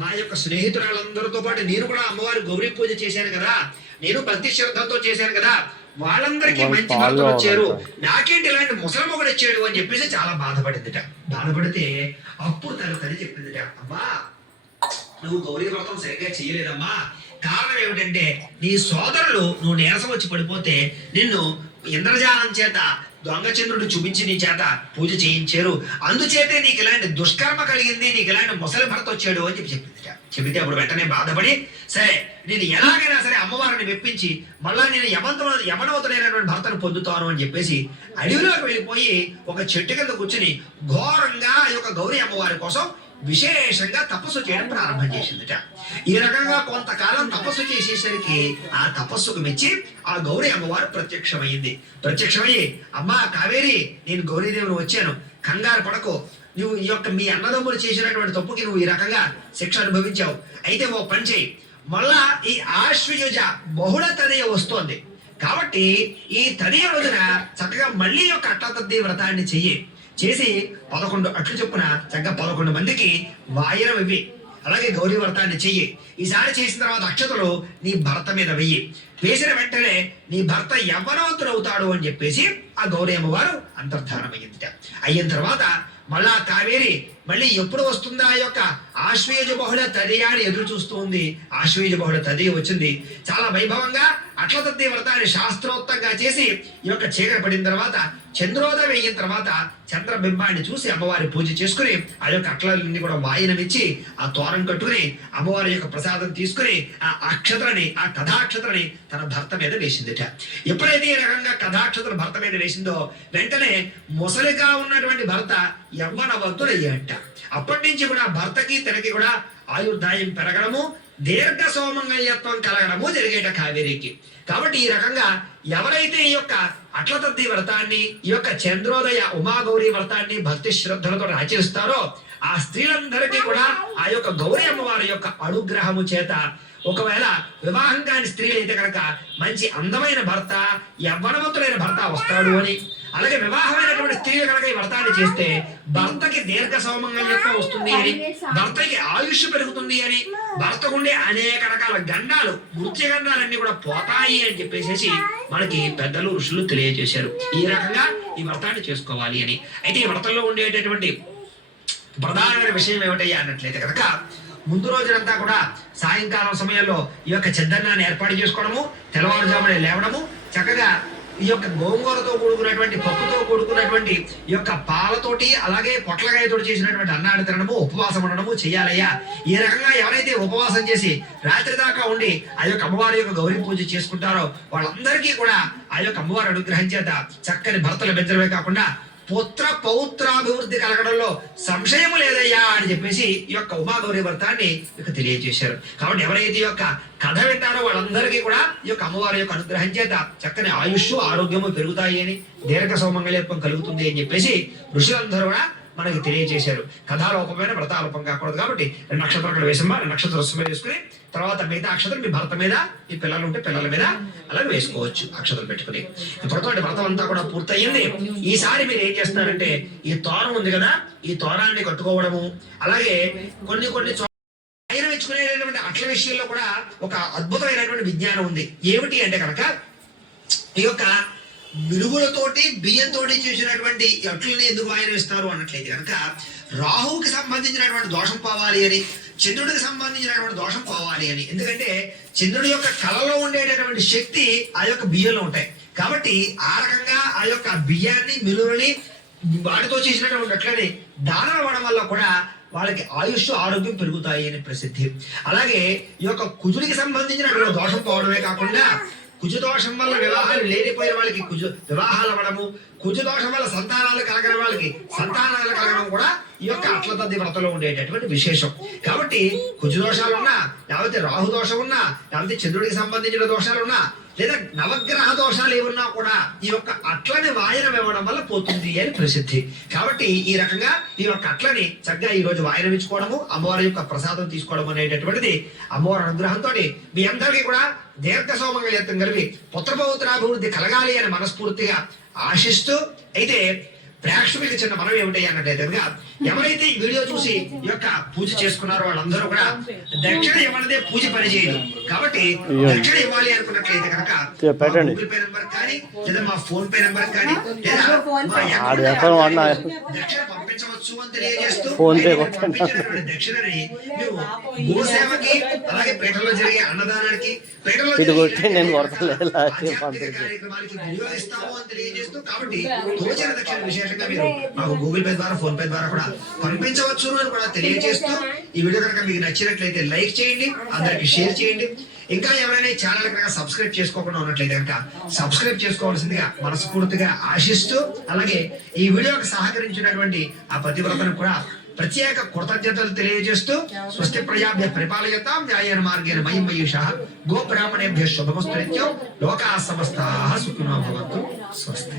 నా యొక్క స్నేహితురాళ్ళందరితో పాటు నేను కూడా అమ్మవారి గౌరీ పూజ చేశాను కదా, నేను ప్రతి శ్రద్ధతో చేశాను కదా, వాళ్ళందరికీ మంచి భర్తలు వచ్చారు, నాకేంటి ఇలాంటి ముసలి మొగుడు వచ్చాడు అని చెప్పేసి చాలా బాధపడిందిట. బాధపడితే అప్పుడు తన తల్లి చెప్పిందిట, అమ్మా నువ్వు గౌరీ వ్రతం సరిగ్గా చేయలేదమ్మా. కారణం ఏమిటంటే నీ సోదరులు నువ్వు నీరసం వచ్చి పడిపోతే నిన్ను ఇంద్రజాలం చేత దొంగ చంద్రుడు చూపించి నీ చేత పూజ చేయించారు, అందుచేతే నీకు ఇలాంటి దుష్కర్మ కలిగింది, నీకు ఇలాంటి ముసలి భర్త వచ్చాడు అని చెప్పిందిట. చెబితే అప్పుడు వెంటనే బాధపడి, సరే నేను ఎలాగైనా సరే అమ్మవారిని మెప్పించి మళ్ళా నేను యమనవతుడైనటువంటి భర్తను పొందుతాను అని చెప్పేసి అడవిలోకి వెళ్ళిపోయి ఒక చెట్టు కింద కూర్చుని ఘోరంగా ఆ యొక్క గౌరీ అమ్మవారి కోసం విశేషంగా తపస్సు చేయడం ప్రారంభం చేసిందిట. ఈ రకంగా కొంతకాలం తపస్సు చేసేసరికి ఆ తపస్సుకు మెచ్చి ఆ గౌరీ అమ్మవారు ప్రత్యక్షమయ్యి, అమ్మా కావేరి, నేను గౌరీదేవిని వచ్చాను, కంగారు పడకు, నువ్వు ఈ యొక్క మీ అన్నదమ్ములు చేసినటువంటి తప్పుకి నువ్వు ఈ రకంగా శిక్ష అనుభవించావు, అయితే ఓ పని చేయి, మళ్ళా ఈ ఆశ్వయుజ బహుళ తదియ వస్తోంది కాబట్టి ఈ తదియ రోజున చక్కగా మళ్ళీ యొక్క అట్లతద్ది వ్రతాన్ని చేసి 11 అట్లు చొప్పున చక్కగా 11 మందికి వాయనం ఇవ్వి, అలాగే గౌరీ వ్రతాన్ని చెయ్యి. ఈసారి చేసిన తర్వాత అక్షతలు నీ భర్త మీద వెయ్యి, వేసిన వెంటనే నీ భర్త యవ్వనవంతుడవుతాడు అని చెప్పేసి ఆ గౌరీ అమ్మవారు అంతర్ధానం అయిన తర్వాత మళ్ళా కావేరి మళ్ళీ ఎప్పుడు వస్తుందా ఆ యొక్క ఆశ్వయుజ బహుళ తదియ అని ఎదురు చూస్తూ ఉంది. ఆశ్వయుజ బహుళ తదియ వచ్చింది. చాలా వైభవంగా అట్లతద్ది వ్రతాన్ని శాస్త్రోక్తంగా చేసి ఈ యొక్క చీకటి పడిన తర్వాత చంద్రోదయం అయిన తర్వాత చంద్రబింబాన్ని చూసి అమ్మవారి పూజ చేసుకుని ఆ యొక్క అట్లన్నీ కూడా వాయినమిచ్చి ఆ తోరం కట్టుకుని అమ్మవారి యొక్క ప్రసాదం తీసుకుని ఆ అక్షతలని, ఆ కథాక్షతలని తన భర్త మీద వేసిందిట. ఎప్పుడైతే ఈ రకంగా కథాక్షతలు భర్త మీద వేసిందో వెంటనే ముసలిగా ఉన్నటువంటి భర్త యవ్వనవంతుడయ్యాట. అప్పటి నుంచి కూడా భర్తకి తనకి కూడా ఆయుర్దాయం పెరగడము, దీర్ఘ సోమంగళ్యత్వం కలగడము జరిగేట కావేరికి. కాబట్టి ఈ రకంగా ఎవరైతే ఈ యొక్క అట్లతద్ది వ్రతాన్ని, ఈ యొక్క చంద్రోదయ ఉమాగౌరీ వ్రతాన్ని భక్తి శ్రద్ధలతో ఆచరిస్తారో ఆ స్త్రీలందరికీ కూడా ఆ యొక్క గౌరీ అమ్మవారి యొక్క అనుగ్రహము చేత, ఒకవేళ వివాహం కాని స్త్రీలు అయితే కనుక మంచి అందమైన భర్త, యవ్వనవంతుడైన భర్త వస్తాడు అని, అలాగే వివాహమైనటువంటి స్త్రీలు కనుక ఈ వ్రతాన్ని చేస్తే భర్తకి దీర్ఘ సౌమంగళ్యత్వం వస్తుంది అని, భర్తకి ఆయుష్ పెరుగుతుంది అని, భర్తకుండే అనేక రకాల గండాలు, మృత్యు గండాలన్నీ కూడా పోతాయి అని చెప్పేసి మనకి పెద్దలు ఋషులు తెలియజేశారు. ఈ రకంగా ఈ వ్రతాన్ని చేసుకోవాలి అని. అయితే ఈ వ్రతంలో ఉండేటటువంటి ప్రధానమైన విషయం ఏమిటయ్యా అన్నట్లయితే కనుక ముందు రోజునంతా కూడా సాయంకాలం సమయంలో ఈ యొక్క చెద్దన్నాన్ని ఏర్పాటు చేసుకోవడము, తెల్లవారుజామునే లేవడము, చక్కగా ఈ యొక్క గోంగూరతో కూడుకున్నటువంటి, పప్పుతో కూడుకున్నటువంటి ఈ యొక్క పాలతోటి అలాగే పొట్లకాయతో చేసినటువంటి అన్నాన్ని తినడము, ఉపవాసం ఉండడము చేయాలయ్యా. ఈ రకంగా ఎవరైతే ఉపవాసం చేసి రాత్రి దాకా ఉండి ఆ యొక్క అమ్మవారి యొక్క గౌరీ పూజ చేసుకుంటారో వాళ్ళందరికీ కూడా ఆ యొక్క అమ్మవారి అనుగ్రహం చేత చక్కని భర్తలు పెంచడమే కాకుండా పుత్ర పౌత్రాభివృద్ధి కలగడంలో సంశయం లేదయ్యా అని చెప్పేసి ఈ యొక్క ఉమాగౌరీ వ్రతాన్ని ఇక తెలియజేశారు. కాబట్టి ఎవరైతే ఈ యొక్క కథ వింటారో వాళ్ళందరికీ కూడా ఈ యొక్క అమ్మవారి యొక్క అనుగ్రహం చేత చక్కని ఆయుష్ ఆరోగ్యము పెరుగుతాయి అని, దీర్ఘ సౌమంగళ్యత్వం కలుగుతుంది అని చెప్పేసి ఋషులందరూ కూడా మనకి తెలియజేశారు. కథారూపమైన వ్రతారూపం కాకూడదు కాబట్టి 2 నక్షత్రాలు వేసమ్మా, 2 నక్షత్రం వేసుకుని తర్వాత మిగతా అక్షతలు మీ భర్త మీద, ఈ పిల్లలు ఉంటే పిల్లల మీద అలా వేసుకోవచ్చు అక్షతలు పెట్టుకుని. ఇప్పటితో వ్రతం అంతా కూడా పూర్తయింది. ఈసారి మీరు ఏం చేస్తున్నారంటే ఈ తోరం ఉంది కదా, ఈ తోరాన్ని కట్టుకోవడము, అలాగే కొన్ని ఆయన మెచ్చుకునేటటువంటి అట్ల విషయంలో కూడా ఒక అద్భుతమైనటువంటి విజ్ఞానం ఉంది. ఏమిటి అంటే కనుక ఈ యొక్క మినుగులతోటి బియ్యంతో చేసినటువంటి అట్లని ఎందుకు వాయనం ఇస్తారు అన్నట్లయితే కనుక రాహువుకి సంబంధించినటువంటి దోషం పోవాలి అని, చంద్రుడికి సంబంధించినటువంటి దోషం పోవాలి అని. ఎందుకంటే చంద్రుడి యొక్క కళలో ఉండేటటువంటి శక్తి ఆ యొక్క బియ్యంలో ఉంటాయి కాబట్టి ఆ రకంగా ఆ యొక్క బియ్యాన్ని, మినుగులని వాటితో చేసినటువంటి అట్లని దానం అవ్వడం వల్ల కూడా వాళ్ళకి ఆయుష్ ఆరోగ్యం పెరుగుతాయి అని ప్రసిద్ధి. అలాగే ఈ యొక్క కుజుడికి సంబంధించినటువంటి దోషం పోవడమే కాకుండా కుజ దోషం వల్ల వివాహాలు లేనిపోయిన వాళ్ళకి వివాహాలు అవ్వడము, కుజ దోషం వల్ల సంతానాలు కలగడం వాళ్ళకి సంతానాలు కలగడం కూడా ఈ యొక్క అట్లతద్ది వ్రతంలో ఉండేటటువంటి విశేషం. కాబట్టి కుజ దోషాలు ఉన్నా, లేకపోతే రాహు దోషం ఉన్నా, లేకపోతే చంద్రుడికి సంబంధించిన దోషాలు ఉన్నా, లేదా నవగ్రహ దోషాలు ఏమున్నా కూడా ఈ యొక్క అట్లని వాయనం ఇవ్వడం వల్ల పోతుంది అని ప్రసిద్ధి. కాబట్టి ఈ రకంగా ఈ యొక్క అట్లని చక్కగా ఈ రోజు వాయనం ఇచ్చుకోవడము, అమ్మవారి యొక్క ప్రసాదం తీసుకోవడం అనేటటువంటిది అమ్మవారి అనుగ్రహంతో మీ అందరికీ కూడా దీర్ఘ సౌమంగళ్యత్వం కలిగి పుత్రపౌత్రాభివృద్ధి కలగాలి అని మనస్ఫూర్తిగా ఆశిస్తూ, అయితే ప్రేక్షకులకి చిన్న మనం ఏమిటి అన్నట్లయితే కనుక ఎవరైతే ఈ వీడియో చూసి ఈ యొక్క పూజ చేసుకున్నారో వాళ్ళందరూ కూడా దక్షిణ ఇవ్వనిదే పూజ పని చేయదు. కాబట్టి దక్షిణ ఇవ్వాలి అనుకున్నట్లయితే కనుక గూగుల్ పే నెంబర్ కానీ లేదా మా ఫోన్ పే నెంబర్ కానీ లేదా మా దక్షిణ పంపించవచ్చు అని తెలియజేస్తూ పంపించినటువంటి దక్షిణని మేము గోసేవకి అలాగే పేటలో జరిగే అన్నదానానికి పేటలో ఆధ్యాత్మిక కార్యక్రమాలకి వినియోగిస్తాము అని తెలియజేస్తూ కాబట్టి తోచిన దక్షిణ విశేషంగా మీరు మాకు గూగుల్ పే ద్వారా ఫోన్ పే ద్వారా కూడా పంపించవచ్చు అని కూడా తెలియజేస్తూ ఈ వీడియో కనుక మీకు నచ్చినట్లయితే లైక్ చేయండి, అందరికి షేర్ చేయండి. ఇంకా ఎవరైనా ఈ ఛానల్ కనుక సబ్స్క్రైబ్ చేసుకోకుండా ఉన్నట్లయితే కనుక సబ్స్క్రైబ్ చేసుకోవాల్సిందిగా మనస్ఫూర్తిగా ఆశిస్తూ అలాగే ఈ వీడియోకి సహకరించినటువంటి ఆ పతివ్రతను కూడా ప్రత్యేక కృతజ్ఞతలు తెలియజేస్తూ స్వస్తి ప్రజాభ్య పరిపాలయతాం న్యాయేన మార్గేణ మహిం మయూషః గో బ్రాహ్మణేభ్యః శుభమస్తు నిత్యం లోకాః సమస్తాః సుఖినో భవంతు. స్వస్తి.